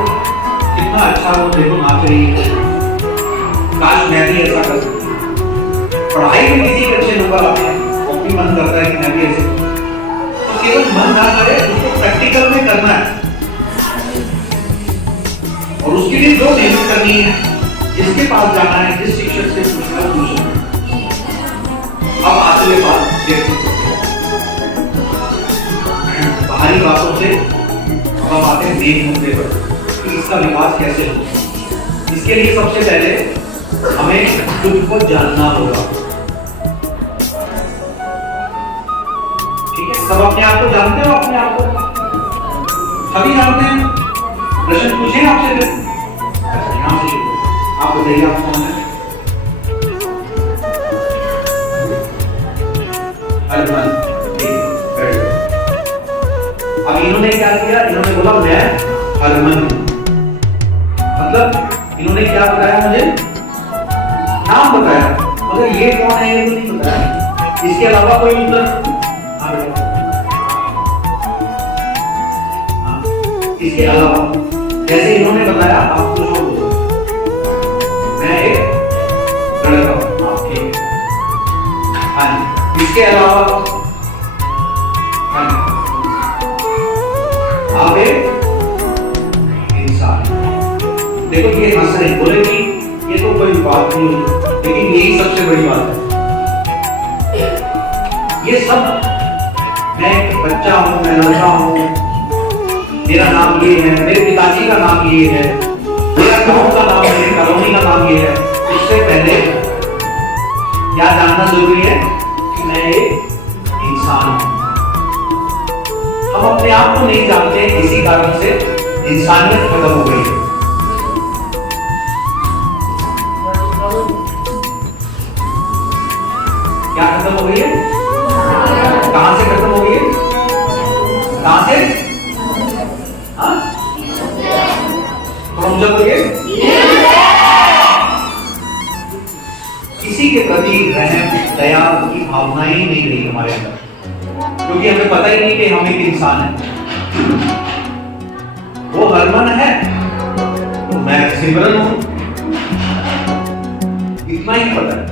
कितना अच्छा वो देखो नाच रही है, काश मैं भी ऐसा कर सकता। पढ़ाई में किसी के अच्छे नंबर आते हैं, वो भी मन करता है कि मैं भी ऐसे, तो केवल मन ना करे, उसको प्रैक्टिकल में करना है और उसके लिए जो मेहनत करनी है, जिसके पास जाना है, जिस शिक्षक से पूछना। अब आखिरी बात देखते बाहरी बातों से, अब आते हैं मेन मुद्दे पर कि इसका विकास कैसे हो। इसके लिए सबसे पहले हमें खुद को जानना होगा। ठीक है, सब अपने आप को जानते हो? अपने आप को सभी जानते हैं? प्रश्न पूछे आपसे फिर? यहां से आप बताइए, आप कौन है? हरमन। अब इन्होंने क्या किया? इन्होंने बोला मैं हरमन, मतलब इन्होंने क्या बताया मुझे? नाम बताया, मगर ये कौन है ये तो नहीं बताया। इसके अलावा कोई उत्तर? इसके अलावा जैसे इन्होंने बताया, आपको जो मैं एक लड़का हूं, आप ठीक है। हाँ, इसके अलावा आप एक इंसान। देखो ये हंस रहे, बोले कि ये तो कोई बात नहीं, लेकिन यही सबसे बड़ी बात है। ये सब, मैं एक बच्चा हूं, मैं लड़का हूं, मेरा नाम ये है, मेरे पिताजी का नाम ये है, मेरा गांव का नाम है, मेरी कॉलोनी का नाम ये है। इससे पहले क्या जानना जरूरी है कि मैं एक इंसान हूं। हम अपने आप को नहीं जानते, इसी कारण से इंसानियत खत्म हो गई है। क्या क्या खत्म हो गई है? कहां से खत्म हो गई है? कहां से? हाँ, थोड़ा ऊंचा बोलिए। किसी के प्रति रहम दया की भावना ही नहीं रही हमारे अंदर, क्योंकि हमें पता ही नहीं कि हम एक इंसान हैं। वो हरमन है तो मैं सिमरन हूं, इतना ही पता है।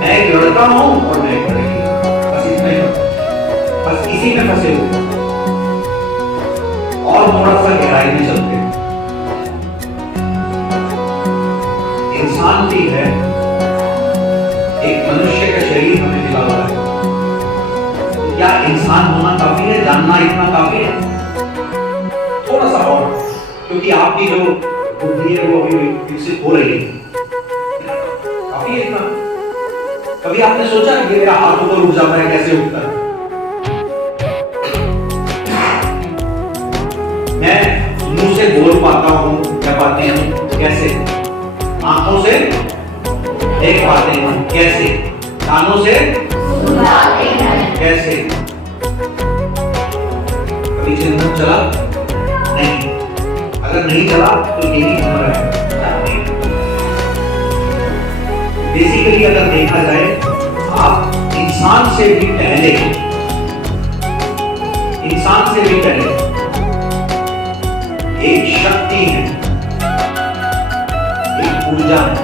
मैं एक लड़का हूं और मैं एक लड़की, बस इतना ही पता है। बस इसी में फंसे हुए और थोड़ा सा गहराई में चलते हैं। इंसान भी है, एक मनुष्य का शरीर हमें मिला हुआ है। क्या इंसान होना काफी है? जानना इतना काफी है? थोड़ा सा और, क्योंकि आपकी जो बुद्धि है वो अभी विकसित हो रही है। काफी है इतना? कभी आपने सोचा कि मेरा हाथ ऊपर उठ जाता है, कैसे उठता है? मैं मुंह से बोल पाता हूं या पाते हैं कैसे? आंखों से देख पाते हैं कैसे? कानों से कैसे? कभी चिंतन चला? नहीं। अगर नहीं चला तो यही उम्र है। बेसिकली अगर देखा जाए, आप इंसान से भी पहले एक शक्ति है, एक ऊर्जा है।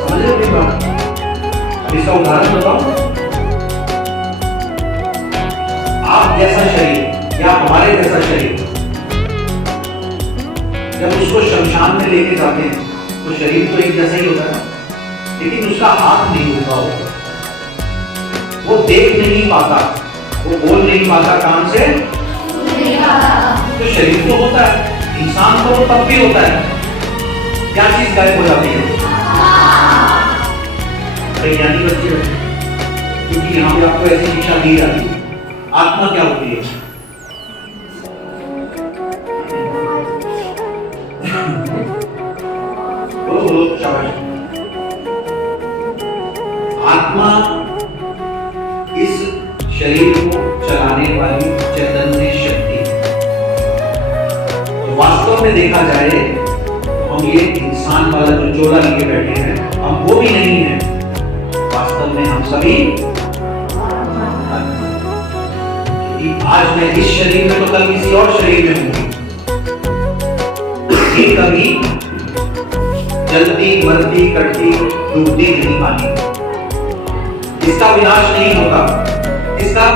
समझ रहे हो बात? इसका उदाहरण बताओ। आप जैसा शरीर या हमारे जैसा शरीर, जब उसको शमशान में लेके जाते हैं तो शरीर तो एक जैसा ही होता है, लेकिन उसका हाथ नहीं होता होगा, वो देख नहीं पाता, वो बोल नहीं पाता, कान से तो शरीर तो होता है। इंसान तो वो तब भी होता है, क्या चीज गायब हो जाती है? वैज्ञानिक बच्चे, क्योंकि यहाँ पे आपको ऐसी शिक्षा दी जाती है। आत्मा क्या होती है? आत्मा इस शरीर को चलाने वाली चैतन्य शक्ति है। तो वास्तव में देखा जाए तो हम ये इंसान वाला जो चोला लिए बैठे हैं, हम वो भी नहीं है। वास्तव में हम सभी, आज मैं इस शरीर में तो कल किसी और शरीर में हूँ। ये कभी जलती मरती कटती डूबती नहीं पानी, इसका विनाश नहीं होता। इसका,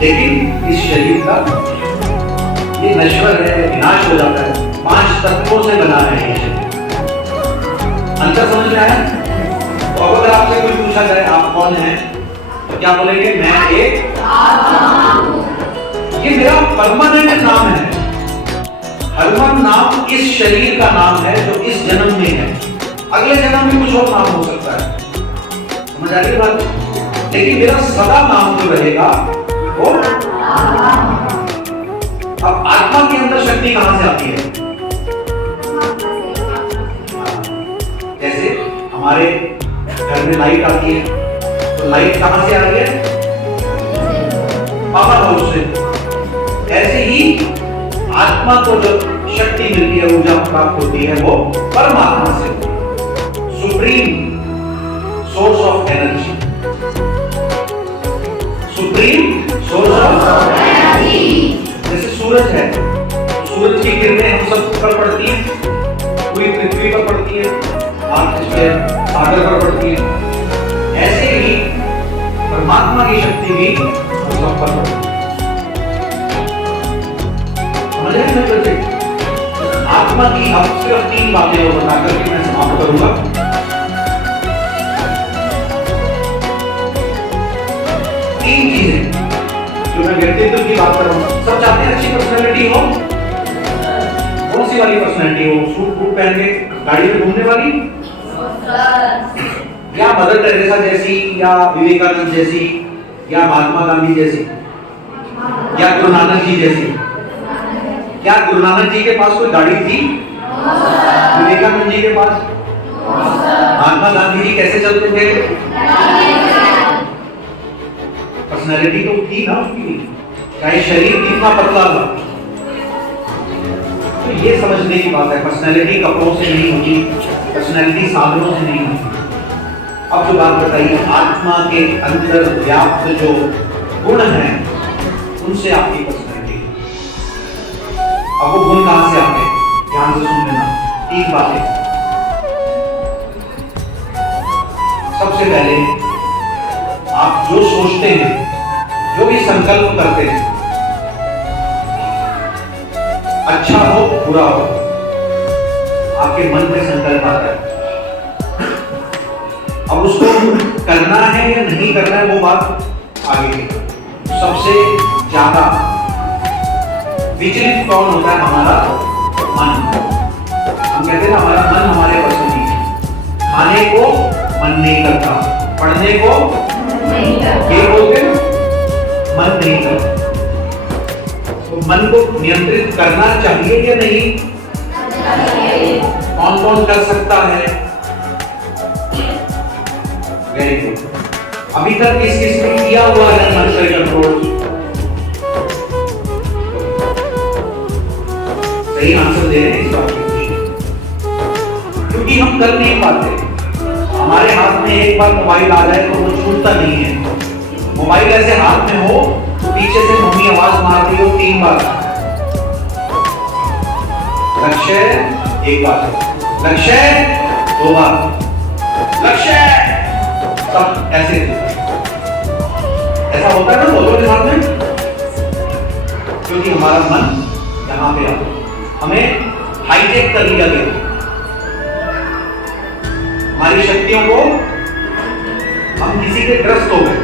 लेकिन इस शरीर का ये नश्वर है, विनाश हो जाता है। 5 तत्वों से बना है ये शरीर। अंतर समझ में आया? तो अगर आपसे कोई पूछा जाए आप कौन हैं, तो क्या बोलेंगे? मैं एक आत्मा हूं। ये मेरा परमानेंट नाम है। हरमन नाम इस शरीर का नाम है जो इस जन्म में है। अगले जन्म में कुछ और नाम हो सकता है, समझ आ रही बात? लेकिन मेरा सदा नाम जो रहेगा वो अब आत्मा के अंदर शक्ति कहां से आती है? जैसे हमारे घर में लाइट आती है, तो लाइट कहां से आ रही है? पावर हाउस से। ऐसे ही आत्मा को जो शक्ति मिलती है, ऊर्जा प्राप्त होती है, वो परमात्मा से, supreme source of energy. Supreme source of energy. जैसे सूरज है, सूरज की किरणें हम सब पर पड़ती हैं, पूरी पृथ्वी पर पड़ती है, सागर पर पड़ती है। ऐसे ही परमात्मा की शक्ति भी हम सब पर पड़ती है। समझ रहे हैं बच्चे? आत्मा की अब सिर्फ 3 बातें और बताकर के मैं समाप्त करूंगा। तीन चीजें जो मैं व्यक्तित्व की बात कर रहा हूं। सब चाहते हैं अच्छी पर्सनैलिटी हो। कौन सी वाली पर्सनैलिटी हो? सूट बूट पहन के गाड़ी में घूमने वाली, या मदर टेरेसा जैसी, या विवेकानंद जैसी, या महात्मा गांधी जैसी, या गुरु नानक जी जैसी? क्या गुरु नानक जी के पास कोई गाड़ी थी? विवेकानंद जी के पास? महात्मा गांधी जी कैसे चलते थे? पर्सनैलिटी तो थी ना उसकी, चाहे शरीर कितना पतला था। तो ये समझने की बात है, पर्सनैलिटी कपड़ों से नहीं होती, पर्सनैलिटी साधनों से नहीं होती। अब जो बात बताइए, आत्मा के अंदर व्याप्त जो गुण हैं उनसे आपकी पर्सनैलिटी। अब वो गुण कहां से आते हैं? ध्यान से सुन लेना, 3 बातें। सबसे पहले आप जो सोचते हैं, जो भी संकल्प करते हैं, अच्छा हो बुरा हो, आपके मन में संकल्प आता है। अब उसको करना है या नहीं करना है वो बात आगे की। सबसे ज्यादा विचलित कौन होता है? हमारा मन। हम कहते हैं ना, हमारा मन हमारे वश में नहीं है। खाने को मन नहीं करता, पढ़ने को ये बोलते मन नहीं करता। तो मन को नियंत्रित करना चाहिए या नहीं? कौन कौन कर सकता है? Very good. अभी तक किस किस ने किया हुआ है मन पर कंट्रोल? सही आंसर दे रहे हैं इस बात की, क्योंकि हम कर नहीं पाते। हमारे हाथ में एक बार मोबाइल आ जाए तो वो छूटता नहीं है। मोबाइल ऐसे हाथ में हो तो पीछे से मम्मी आवाज मार रही हो 3 बार, लक्ष्य 1 बार, लक्ष्य 2 बार, लक्ष्य, सब ऐसे। ऐसा होता है ना दोनों के साथ में, क्योंकि हमारा मन यहां पे आता, हमें हाईटेक कर लिया गया। हमारी शक्तियों को हम किसी के ग्रस्त हो गए।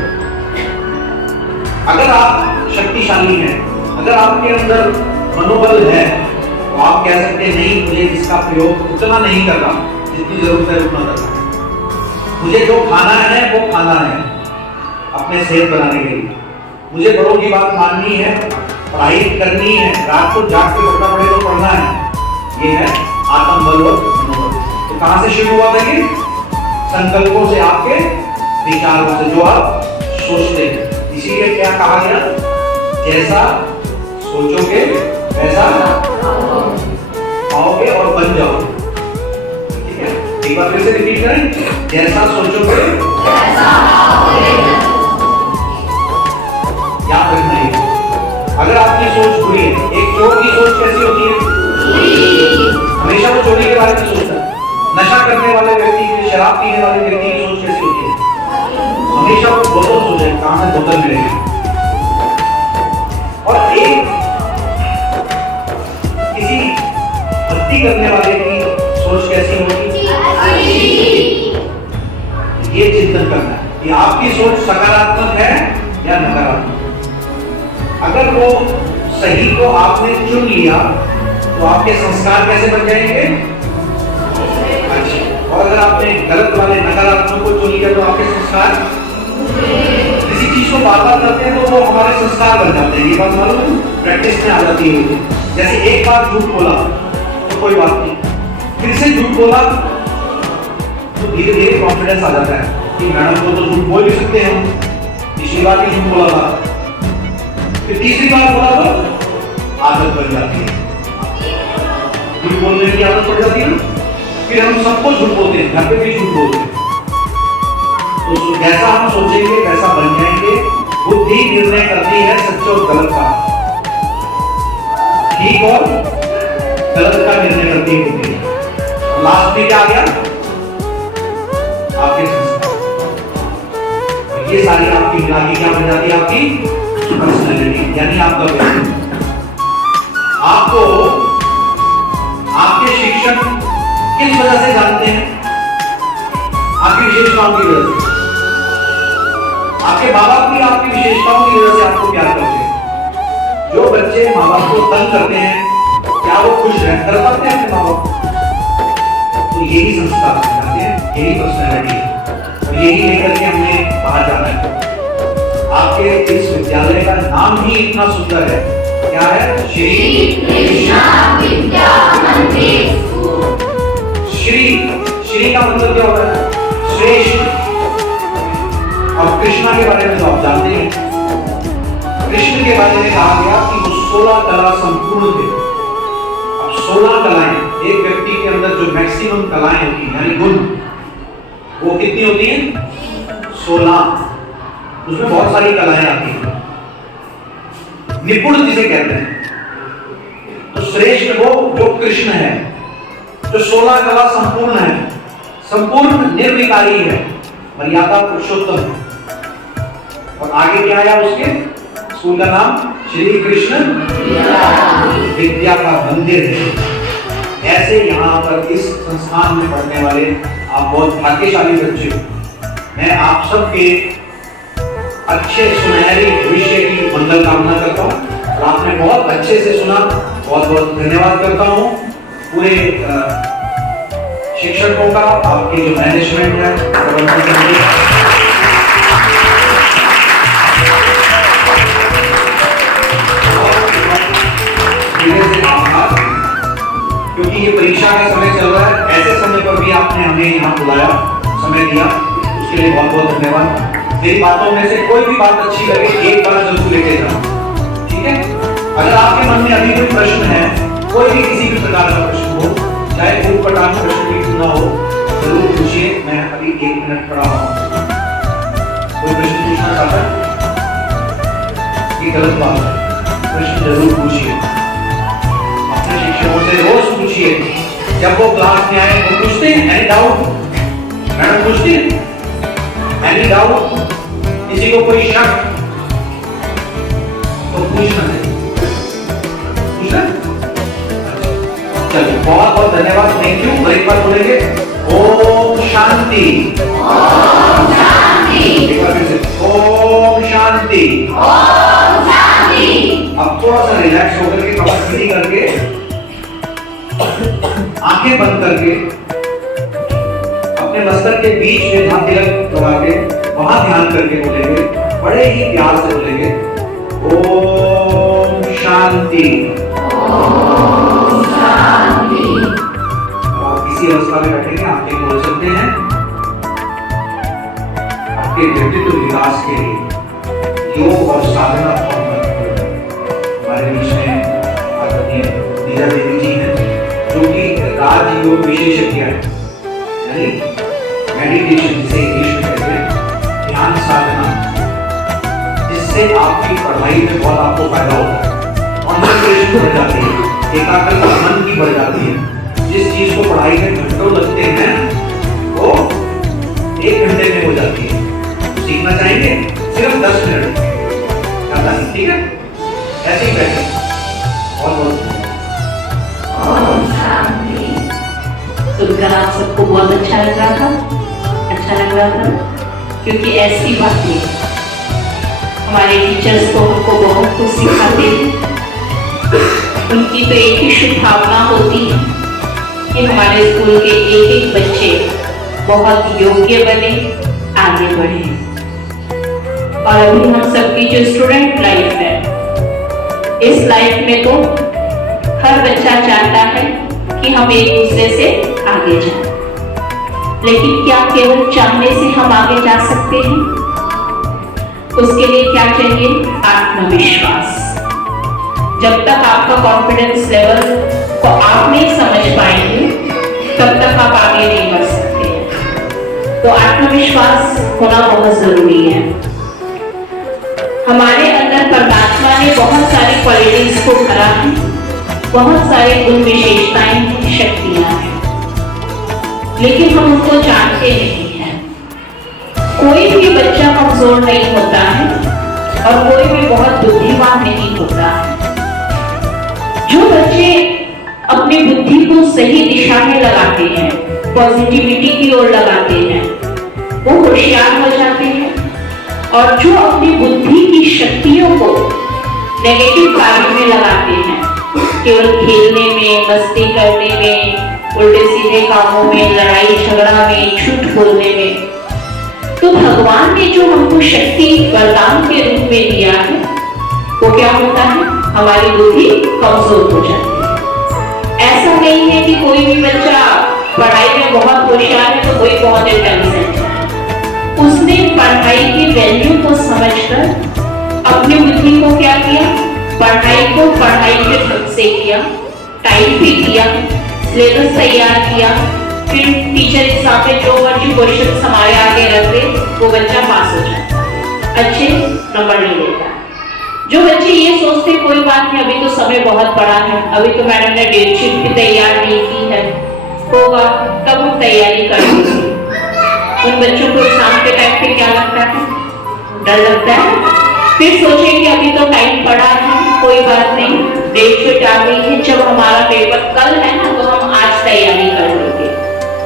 अगर आप शक्तिशाली हैं, अगर आपके अंदर मनोबल है, तो आप कह सकते हैं नहीं, मुझे इसका प्रयोग उतना नहीं करना जितनी जरूरत है उतना करना। मुझे जो खाना है वो खाना है अपने सेहत बनाने के लिए। मुझे बड़ों की बात माननी है, पढ़ाई करनी है, रात को जाग के पढ़ना पड़े तो पढ़ना है। ये है आत्मबल और मनोबल। तो कहां से शुरू हुआ था ये? संकल्पों से, आपके विचारों से, जो आप सोचते हैं। इसीलिए क्या कहा गया? जैसा सोचोगे वैसा पाओगे और बन जाओ। ठीक है, एक बार फिर से रिपीट करें, जैसा सोचोगे वैसा पाओगे। याद रखना है। अगर आपकी सोच बुरी है, एक चोर की सोच कैसी होती है? हमेशा वो चोरी के बारे में सोचता है। नशा करने वाले व्यक्ति की, शराब पीने वाले व्यक्ति की सोच कैसी होती है? हमेशा वो बोतल सोचे, कहां से बोतल मिलेगी। और एक किसी भक्ति करने वाले की सोच कैसी होगी? ये चिंतन करना है कि आपकी सोच सकारात्मक है या नकारात्मक। अगर वो सही को आपने चुन लिया तो आपके संस्कार कैसे बन जाएंगे? अच्छे। और अगर आपने गलत वाले नकारात्मक को चुन लिया तो आपके संस्कार, किसी चीज को बार-बार करते हैं तो वो हमारे संस्कार बन जाते हैं। ये बात मालूम, प्रैक्टिस में आ जाती है। जैसे एक बार झूठ बोला तो कोई बात नहीं, फिर से झूठ बोला तो धीरे धीरे कॉन्फिडेंस आ जाता है कि मैडम को तो झूठ बोल भी सकते हैं। पिछली बार भी झूठ बोला था, फिर तीसरी बार बोला तो आदत बन जाती है। झूठ बोलने की आदत पड़ जाती है ना। फिर हम सबको झूठ बोलते हैं, घर पे भी झूठ बोलते हैं। तो जैसा हम सोचेंगे वैसा बन जाएंगे। बुद्धि निर्णय करती है सच और गलत का, ठीक और गलत का निर्णय करती है बुद्धि। लास्ट में क्या आ गया? आपके संस्कार। ये सारी आपकी मिला के क्या बन जाती है? आपकी पर्सनैलिटी, यानी आपका व्यक्तित्व। आपको आपके शिक्षक किस वजह से जानते हैं? आपकी विशेषताओं की वजह से। आपके माँ बाप भी आपकी विशेषताओं की वजह से आपको प्यार करते हैं। जो बच्चे माँ बाप को तंग करते हैं, क्या वो खुश कर पाते हैं अपने माँ बाप को? तो यही संस्कार सिखाते हैं, यही पर्सनैलिटी है, और यही लेकर के हमें बाहर जाना है। आपके इस विद्यालय का नाम ही इतना सुंदर है। क्या है? श्री कृष्णा विद्या मंदिर। श्री श्री का मतलब क्या होता है? श्रेष्ठ। और कृष्णा के बारे में तो आप जानते हैं, कृष्ण के बारे में कहा गया कि वो 16 कला संपूर्ण थे। अब 16 कलाएं, एक व्यक्ति के अंदर जो मैक्सिमम कलाएं होती हैं यानी गुण, वो कितनी होती हैं? 16। उसमें बहुत सारी कलाएं आती हैं, निपुण जिसे कहते हैं। तो श्रेष्ठ वो जो कृष्ण है, जो 16 कला संपूर्ण है, संपूर्ण निर्विकारी है, मर्यादा पुरुषोत्तम है। और आगे क्या आया उसके स्कूल का नाम? श्री कृष्ण विद्या का मंदिर है। ऐसे यहाँ पर इस संस्थान में पढ़ने वाले आप बहुत भाग्यशाली बच्चे हो। मैं आप सबके अच्छे सुनहरी भविष्य की मंगल कामना करता हूँ। और आपने बहुत अच्छे से सुना, बहुत बहुत धन्यवाद करता हूँ पूरे शिक्षकों का, आपकी जो मैनेजमेंट है, क्योंकि ये परीक्षा का समय चल रहा है, ऐसे समय पर भी आपने हमें यहाँ बुलाया, समय दिया, उसके लिए बहुत बहुत धन्यवाद। मेरी बातों में से कोई भी बात अच्छी लगे एक बार जरूर लेके जाओ, ठीक है? अगर आपके मन में अभी कोई प्रश्न है, कोई भी किसी भी प्रकार का प्रश्न हो, चाहे ऊटपटांग प्रश्न भी क्यों ना हो, जरूर पूछिए। मैं अभी 1 मिनट खड़ा हूँ। कोई प्रश्न पूछना चाहता है? ये गलत बात है, प्रश्न जरूर पूछिए। अपने शिक्षकों से रोज पूछिए, जब वो क्लास में आए वो पूछते हैं एनी डाउट? मैडम पूछती है एनी डाउट? किसी को कोई शक तो पूछना है, पूछना। चलिए बहुत बहुत धन्यवाद, थैंक यू। और एक बार बोलेंगे ओम शांति। ओम शांति। एक बार फिर से ओम शांति। ओम शांति। अब थोड़ा सा रिलैक्स होकर के कमर सीधी करके आंखें बंद करके अपने मस्तक के बीच में ध्यान तिलक लगा के वहां ध्यान करके बोलेंगे, बड़े ही प्यार से बोलेंगे ओम शांति। ओम शांति। आप किसी अवस्था में बैठेंगे, आंखें खोल सकते हैं। आपके व्यक्तित्व विकास के लिए योग और साधना हमारे बीच में आदरणीय नीरा देवी जी हैं, जो कि राजयोग विशेषज्ञ है, यानी मेडिटेशन जिसे इंग्लिश में कहते हैं, ध्यान साधना, जिससे आपकी पढ़ाई में बहुत आपको फायदा होता है। कॉन्सेंट्रेशन बढ़ जाती है, एकाग्रता मन की बढ़ जाती है। जिस चीज को पढ़ाई में घंटों लगते हैं वो 1 घंटे में हो जाती है। सीखना चाहेंगे? सिर्फ 10 मिनट ज्यादा नहीं, ठीक है? ऐसे ही बैठे। बहुत सुनकर आप सबको बहुत अच्छा लग रहा था, क्योंकि ऐसी बातें हमारे टीचर्स को हमको बहुत कुछ सिखाते हैं। उनकी तो एक ही शुभ भावना होती है कि हमारे स्कूल के एक एक बच्चे बहुत योग्य बने, आगे बढ़े। और अभी हम सबकी जो स्टूडेंट लाइफ है, इस लाइफ में तो हर बच्चा चाहता है कि हम एक दूसरे से आगे जाएं। लेकिन क्या केवल चाहने से हम आगे जा सकते हैं? उसके लिए क्या चाहिए? आत्मविश्वास। जब तक आपका कॉन्फिडेंस लेवल को आप नहीं समझ पाएंगे, तब तक आप आगे नहीं बढ़ सकते। तो आत्मविश्वास होना बहुत जरूरी है। हमारे अंदर परमात्मा ने बहुत सारी क्वालिटीज को भरा है, बहुत सारे गुण विशेषताएं हैं, शक्तियां हैं, लेकिन हम उनको जानते नहीं हैं। कोई भी बच्चा कमजोर नहीं होता है और कोई भी बहुत बुद्धिमान नहीं होता है। जो बच्चे अपनी बुद्धि को सही दिशा में लगाते हैं, पॉजिटिविटी की ओर लगाते हैं, वो होशियार हो जाते हैं। और जो अपनी बुद्धि की शक्तियों को नेगेटिव कार्यों में लगाते हैं, केवल खेलने में, मस्ती करने में, उल्टे सीधे कामों में, लड़ाई झगड़ा में, झूठ बोलने में, तो भगवान ने जो हमको शक्ति वरदान के रूप में दिया है, वो क्या होता है? हमारी बुद्धि कमजोर हो जाती है। ऐसा नहीं है कि कोई भी बच्चा पढ़ाई में बहुत होशियार है तो कोई बहुत इंटेलिजेंट है। उसने पढ़ाई की वैल्यू को समझकर अपनी बुद्धि को क्या किया, पढ़ाई को पढ़ाई के ढंग से किया, टाइम भी किया, सिलेबस तैयार किया, फिर टीचर एग्जाम में जो मर्जी क्वेश्चन हमारे आगे रख दे वो बच्चा पास हो जाता है, अच्छे नंबर नहीं लेता। जो बच्चे ये सोचते कोई बात नहीं, अभी तो समय बहुत बड़ा है, अभी तो मैडम ने डेट शीट भी तैयार नहीं की है, होगा तब हम तैयारी करेंगे। उन बच्चों को एग्जाम के टाइम पे क्या लगता है, डर लगता है। फिर सोचेंगे अभी तो टाइम पड़ा है, कोई बात नहीं, डेट शीट आ गई है, जब हमारा पेपर कल है ना तो हम आज तैयारी कर लेंगे।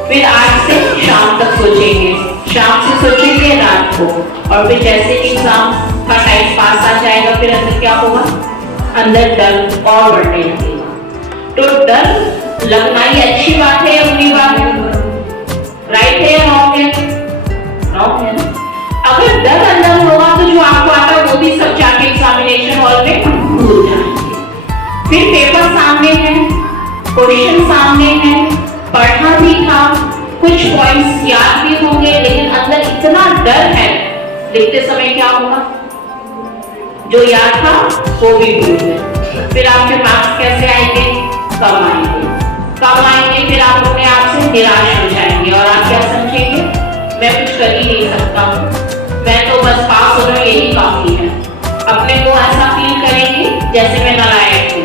फिर आज से शाम तक सोचेंगे, शाम से सोचेंगे रात को, और फिर जैसे एग्जाम का टाइम पास आ जाएगा फिर अंदर क्या होगा, अंदर डर और बढ़ने लगेगा। तो डर लगना ही अच्छी बात है या बुरी बात है, राइट है या रॉन्ग है, रॉन्ग है। अगर डर अंदर होगा तो जो आपको आता है वो भी सब जाके एग्जामिनेशन हॉल में भूल जाएंगे। फिर पेपर सामने है, क्वेश्चन सामने है, पढ़ा भी था, कुछ पॉइंट्स याद भी होंगे, लेकिन अंदर इतना डर है लिखते समय क्या होगा, जो याद था वो भी भूल गए। फिर आपके मार्क्स कैसे आएंगे, कम आएंगे, कम आएंगे, फिर आप अपने आप से निराश हो जाएंगे और आप क्या समझेंगे, मैं कुछ कर ही नहीं सकता हूँ, मैं तो बस पास हो रहा हूँ यही काफी है। अपने को ऐसा फील करेंगे जैसे मैं नालायक हूँ,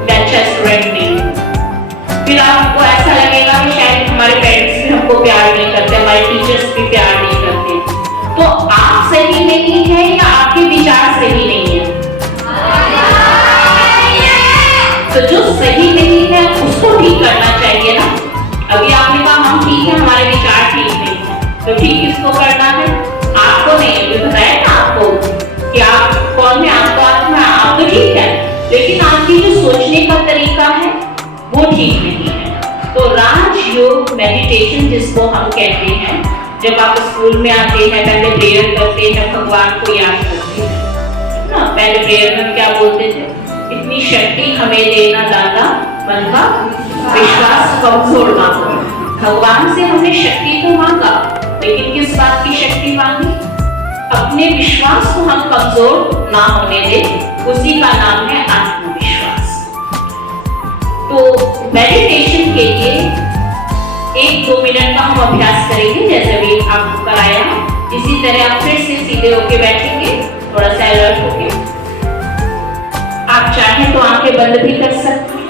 मैं अच्छा स्टूडेंट नहीं हूँ। फिर आपको ऐसा लगेगा कि शायद हमारे पेरेंट्स भी हमको प्यार नहीं करते, हमारे टीचर्स भी प्यार नहीं करते। तो आप सही नहीं है या आपके विचार सही नहीं है? तो जो सही नहीं है उसको ठीक करना चाहिए ना। अभी आपने कहा हम ठीक है, हमारे विचार ठीक नहीं है, तो ठीक किसको करना है, आपको नहीं। अभी बताया ना आपको कि आप कौन है, आपको आत्मा, आप तो ठीक है, लेकिन आपकी जो सोचने का तरीका है वो ठीक नहीं है। तो राजयोग मेडिटेशन जिसको हम कहते हैं, जब आप स्कूल में आते हैं पहले प्रेयर करते हैं, भगवान को याद करते हैं ना, पहले प्रेयर में क्या बोलते थे, इतनी शक्ति हमें देना दाता, मन का विश्वास कमजोर ना हो। भगवान से हमने शक्ति तो मांगा, लेकिन किस बात की शक्ति मांगी, अपने विश्वास को हम कमजोर ना होने दें, उसी का नाम है आत्मविश्वास। तो मेडिटेशन के लिए 1-2 मिनट का हम अभ्यास करेंगे, जैसे भी आपको कराया, इसी तरह आप फिर से सीधे होके बैठेंगे, थोड़ा सा अलर्ट होके। आप चाहें तो आंखें बंद भी कर सकते हैं,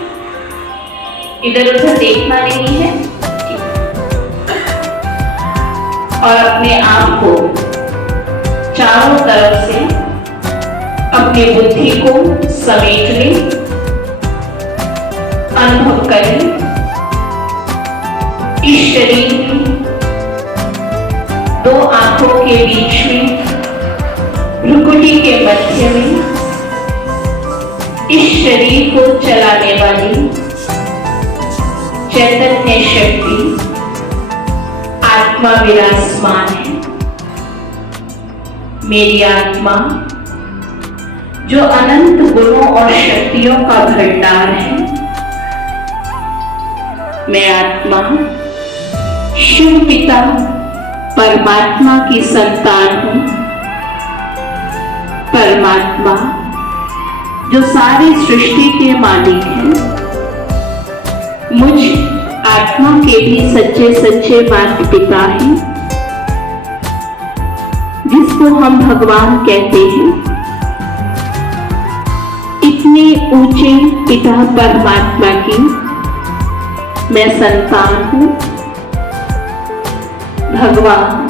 इधर उधर देखना नहीं है, और अपने आप को चारों तरफ से अपनी बुद्धि को समेट लें, अनुभव करें इस शरीर में, 2 आंखों के बीच में, भ्रुकुटी के मध्य में इस शरीर को चलाने वाली चैतन्य शक्ति आत्मा विराजमान है। मेरी आत्मा जो अनंत गुणों और शक्तियों का भंडार है, मैं आत्मा शिव पिता परमात्मा की संतान हूं। परमात्मा जो सारी सृष्टि के मालिक हैं, मुझ आत्मा के भी सच्चे सच्चे माता पिता हैं, जिसको हम भगवान कहते हैं। इतने ऊंचे पिता परमात्मा की मैं संतान हूं। भगवान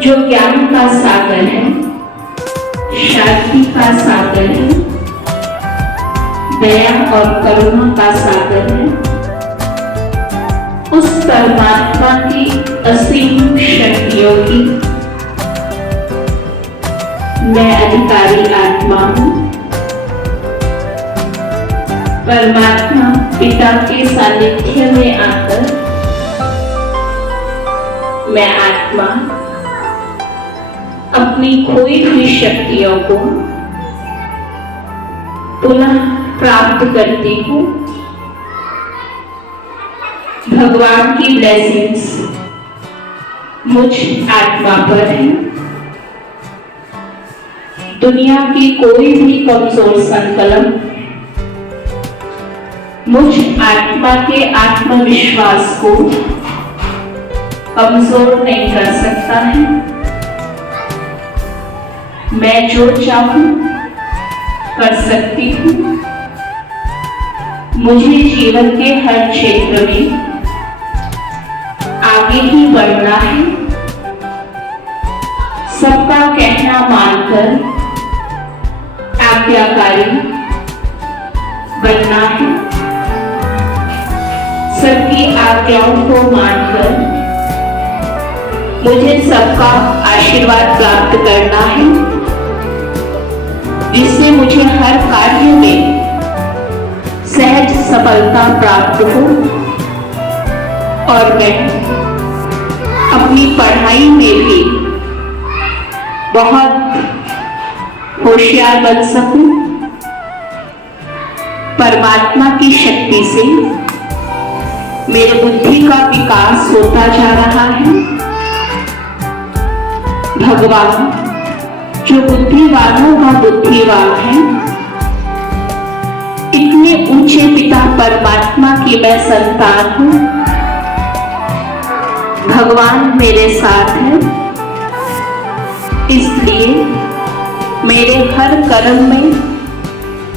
जो ज्ञान का सागर है, शांति का सागर है, दया और करुणा का सागर है, उस परमात्मा की असीम शक्तियों की मैं अधिकारी आत्मा हूं। परमात्मा पिता के सानिध्य में आकर मैं आत्मा अपनी खोई हुई शक्तियों को पुनः प्राप्त करती हूँ। भगवान की ब्लेसिंग्स मुझ आत्मा पर है। दुनिया की कोई भी कमजोर संकल्प मुझ आत्मा के आत्मविश्वास को कमजोर नहीं कर सकता है। मैं जो चाहूं कर सकती हूँ। मुझे जीवन के हर क्षेत्र में आगे ही बढ़ना है। सबका कहना मानकर आज्ञाकारी बनना है। सबकी आज्ञाओं को मानकर मुझे सबका आशीर्वाद प्राप्त करना है, जिससे मुझे हर कार्य में सहज सफलता प्राप्त हो और मैं अपनी पढ़ाई में भी बहुत होशियार बन सकूं। परमात्मा की शक्ति से मेरे बुद्धि का विकास होता जा रहा है। भगवान जो बुद्धिवानों का बुद्धिवान है, इतने ऊंचे पिता परमात्मा की मैं संतान हूं। भगवान मेरे साथ है, इसलिए मेरे हर कर्म में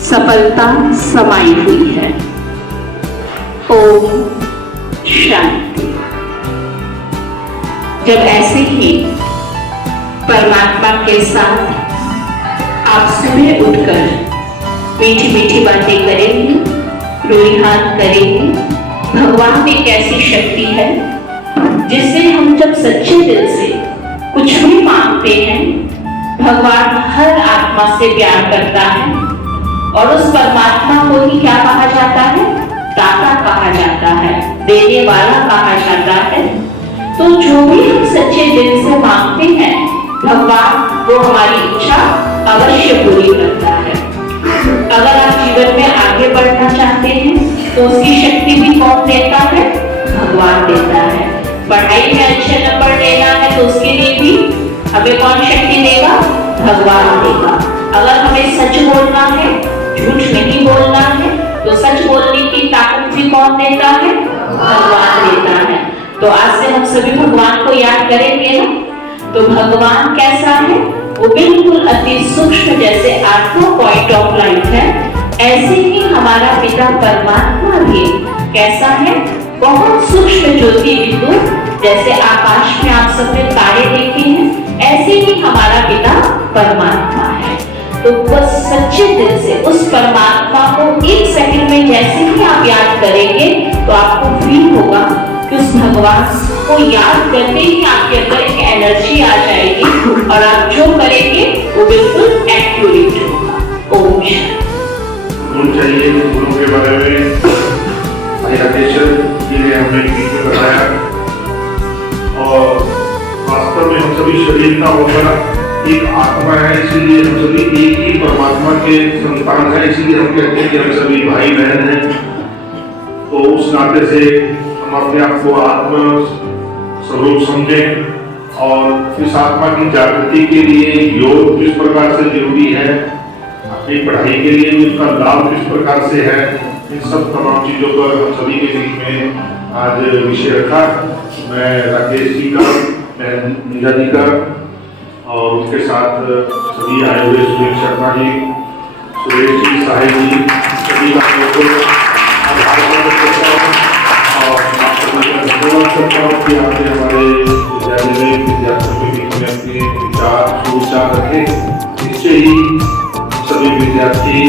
सफलता समाई हुई है। ओम शांति। जब ऐसे ही परमात्मा के साथ आप सुबह उठकर मीठी मीठी बातें करेंगे, रोइहान करेंगे। भगवान में एक ऐसी शक्ति है जिससे हम जब सच्चे दिल से कुछ भी मांगते हैं, भगवान हर आत्मा से प्यार करता है और उस परमात्मा को ही क्या कहा जाता है? दाता कहा जाता है, देने वाला कहा जाता है। तो जो भी हम सच्चे दिल से मांगते हैं, भगवान वो हमारी इच्छा अवश्य पूरी करता है। अगर आप जीवन में आगे बढ़ना चाहते हैं तो उसकी शक्ति भी कौन देता है? भगवान देता है। पढ़ाई में अच्छे नंबर लेना है तो उसके लिए भी हमें कौन शक्ति देगा? भगवान देगा। अगर हमें सच बोलना है, झूठ नहीं बोलना है, तो सच बोलने की ताकत भी कौन देता है? भगवान देता है। तो आज से हम सभी भगवान को याद करेंगे ना। तो भगवान कैसा है? वो बिल्कुल अति सूक्ष्म, जैसे आठवां पॉइंट ऑफ लाइट है, ऐसे ही हमारा पिता परमात्मा भी कैसा है? बहुत सूक्ष्म ज्योति बिंदु, जैसे आकाश में आप सबने तारे देखे हैं, ऐसे ही हमारा पिता परमात्मा है। तो बस सच्चे दिल से उस परमात्मा को एक सेकंड में जैसे ही आप याद करेंगे तो आपको फील होगा कि उस भगवान को याद करते ही आपके अंदर एक एनर्जी आ जाएगी और आप जो करेंगे वो बिल्कुल एक्यूरेट होगा। ओम शांति। चाहिए गुरु के बारे में जी ने हमें बीच में बताया, और वास्तव में हम सभी शरीर का होना एक आत्मा है, इसीलिए हम सभी एक ही परमात्मा के संतान हैं। इसीलिए हम कहते हैं कि हम सभी भाई बहन हैं। तो उस नाते से हम अपने आप को आत्म स्वरूप समझें और इस आत्मा की जागृति के लिए योग किस प्रकार से जरूरी है, अपनी पढ़ाई के लिए भी उसका लाभ किस प्रकार से है, इन सब तमाम चीजों पर हम सभी के बीच में आज विषय रखा। मैं राकेश जी का, मैं नीला जी का, और उसके साथ सभी आए हुए सुरेश शर्मा जी, सुरेश जी, साहिब जी, सभी का और आप सभी का धन्यवाद करता हूँ कि आपने हमारे विद्यालय में विद्यार्थियों के बीच में अपने विचार सुविचार रखे। निश्चय ही सभी विद्यार्थी,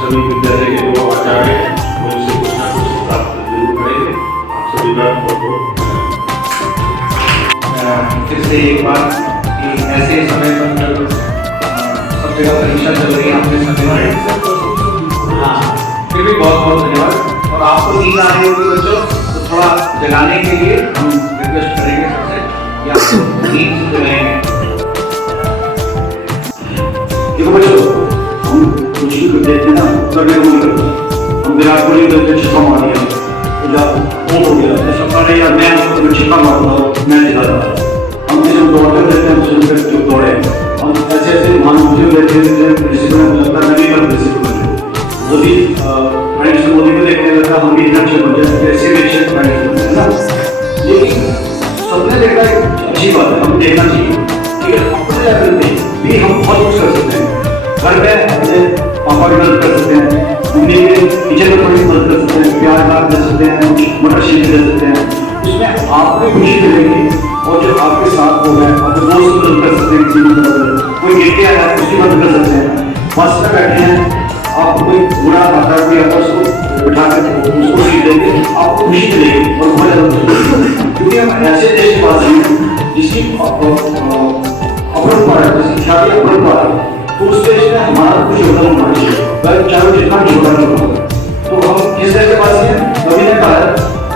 सभी विद्यालय के जो आचार्य हैं, उनसे कुछ ना कुछ प्राप्त जरूर करेंगे। आप सभी का बहुत फिर से एक बार कि ऐसे समय पर सब जगह परीक्षा चल रही है, आपने समय हाँ फिर भी बहुत बहुत धन्यवाद। और आपको नींद आ रही होगी बच्चों, तो थोड़ा जगाने के लिए हम रिक्वेस्ट करेंगे सबसे कि आप नींद से जगाएंगे। देखो बच्चों, हम कुछ भी देते हैं ना, करने को नहीं करते। हम विराट कोहली का छक्का मार दिया, या वो हो गया, ऐसा कर रहे या मैं उसको छिपा मारता हूँ, मैं दिखाता हूँ। हम जब दौड़ते रहते हैं, हम शुरू करके दौड़े, हम ऐसे ऐसे मानवीय रहते हैं, प्रिंसिपल में लगता है नहीं कर प्रिंसिपल में मोदी प्राइम मिनिस्टर मोदी को देखने लगता हम भी इतना अच्छे बन जाए, ऐसे भी अच्छे प्राइम मिनिस्टर है ना। लेकिन सबने देखा एक अच्छी बात है, हम देखना चाहिए कि अपने लेवल पे भी हम बहुत कुछ कर सकते हैं। घर में अपने पापा की मदद कर सकते हैं, मम्मी के किचन में थोड़ी मदद कर सकते हैं, प्यार बात कर सकते हैं, मटर शीट दे सकते हैं। उसमें आपको खुशी मिलेगी और जो आपके साथ होगा अपने दोस्त की मदद कर सकते हैं, किसी की मदद, कोई गिर के आया उसकी मदद कर सकते हैं। बस में बैठे हैं, आप कोई बुरा आता कोई आता उसको बिठा कर उसको सीख देंगे, आपको खुशी मिलेगी और बहुत ज़्यादा खुशी। क्योंकि हम ऐसे देश के पास हैं जिसकी अपरंपरा है, जिसकी ख्याति अपरंपरा है, तो उस देश में हमारा कुछ योगदान होना चाहिए, चाहे जितना भी योगदान होगा। तो हम किस देश के पास हैं, कभी ने कहा है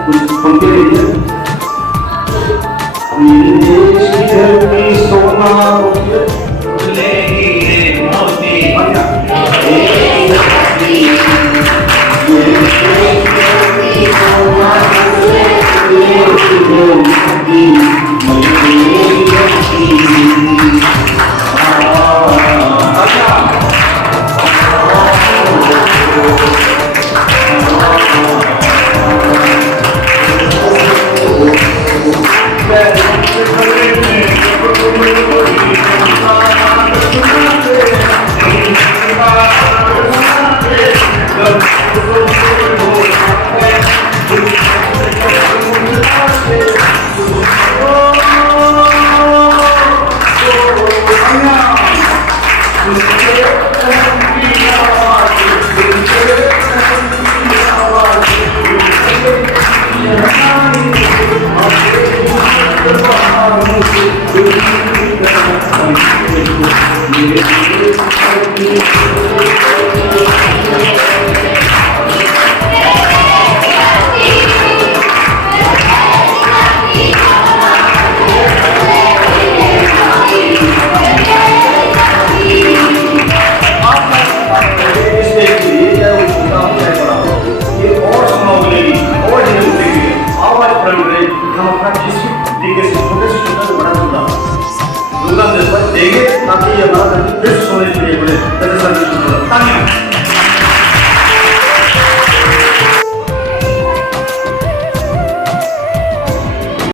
कुछ पंक्ति लीजिए, देश की धरती सोना Thank you.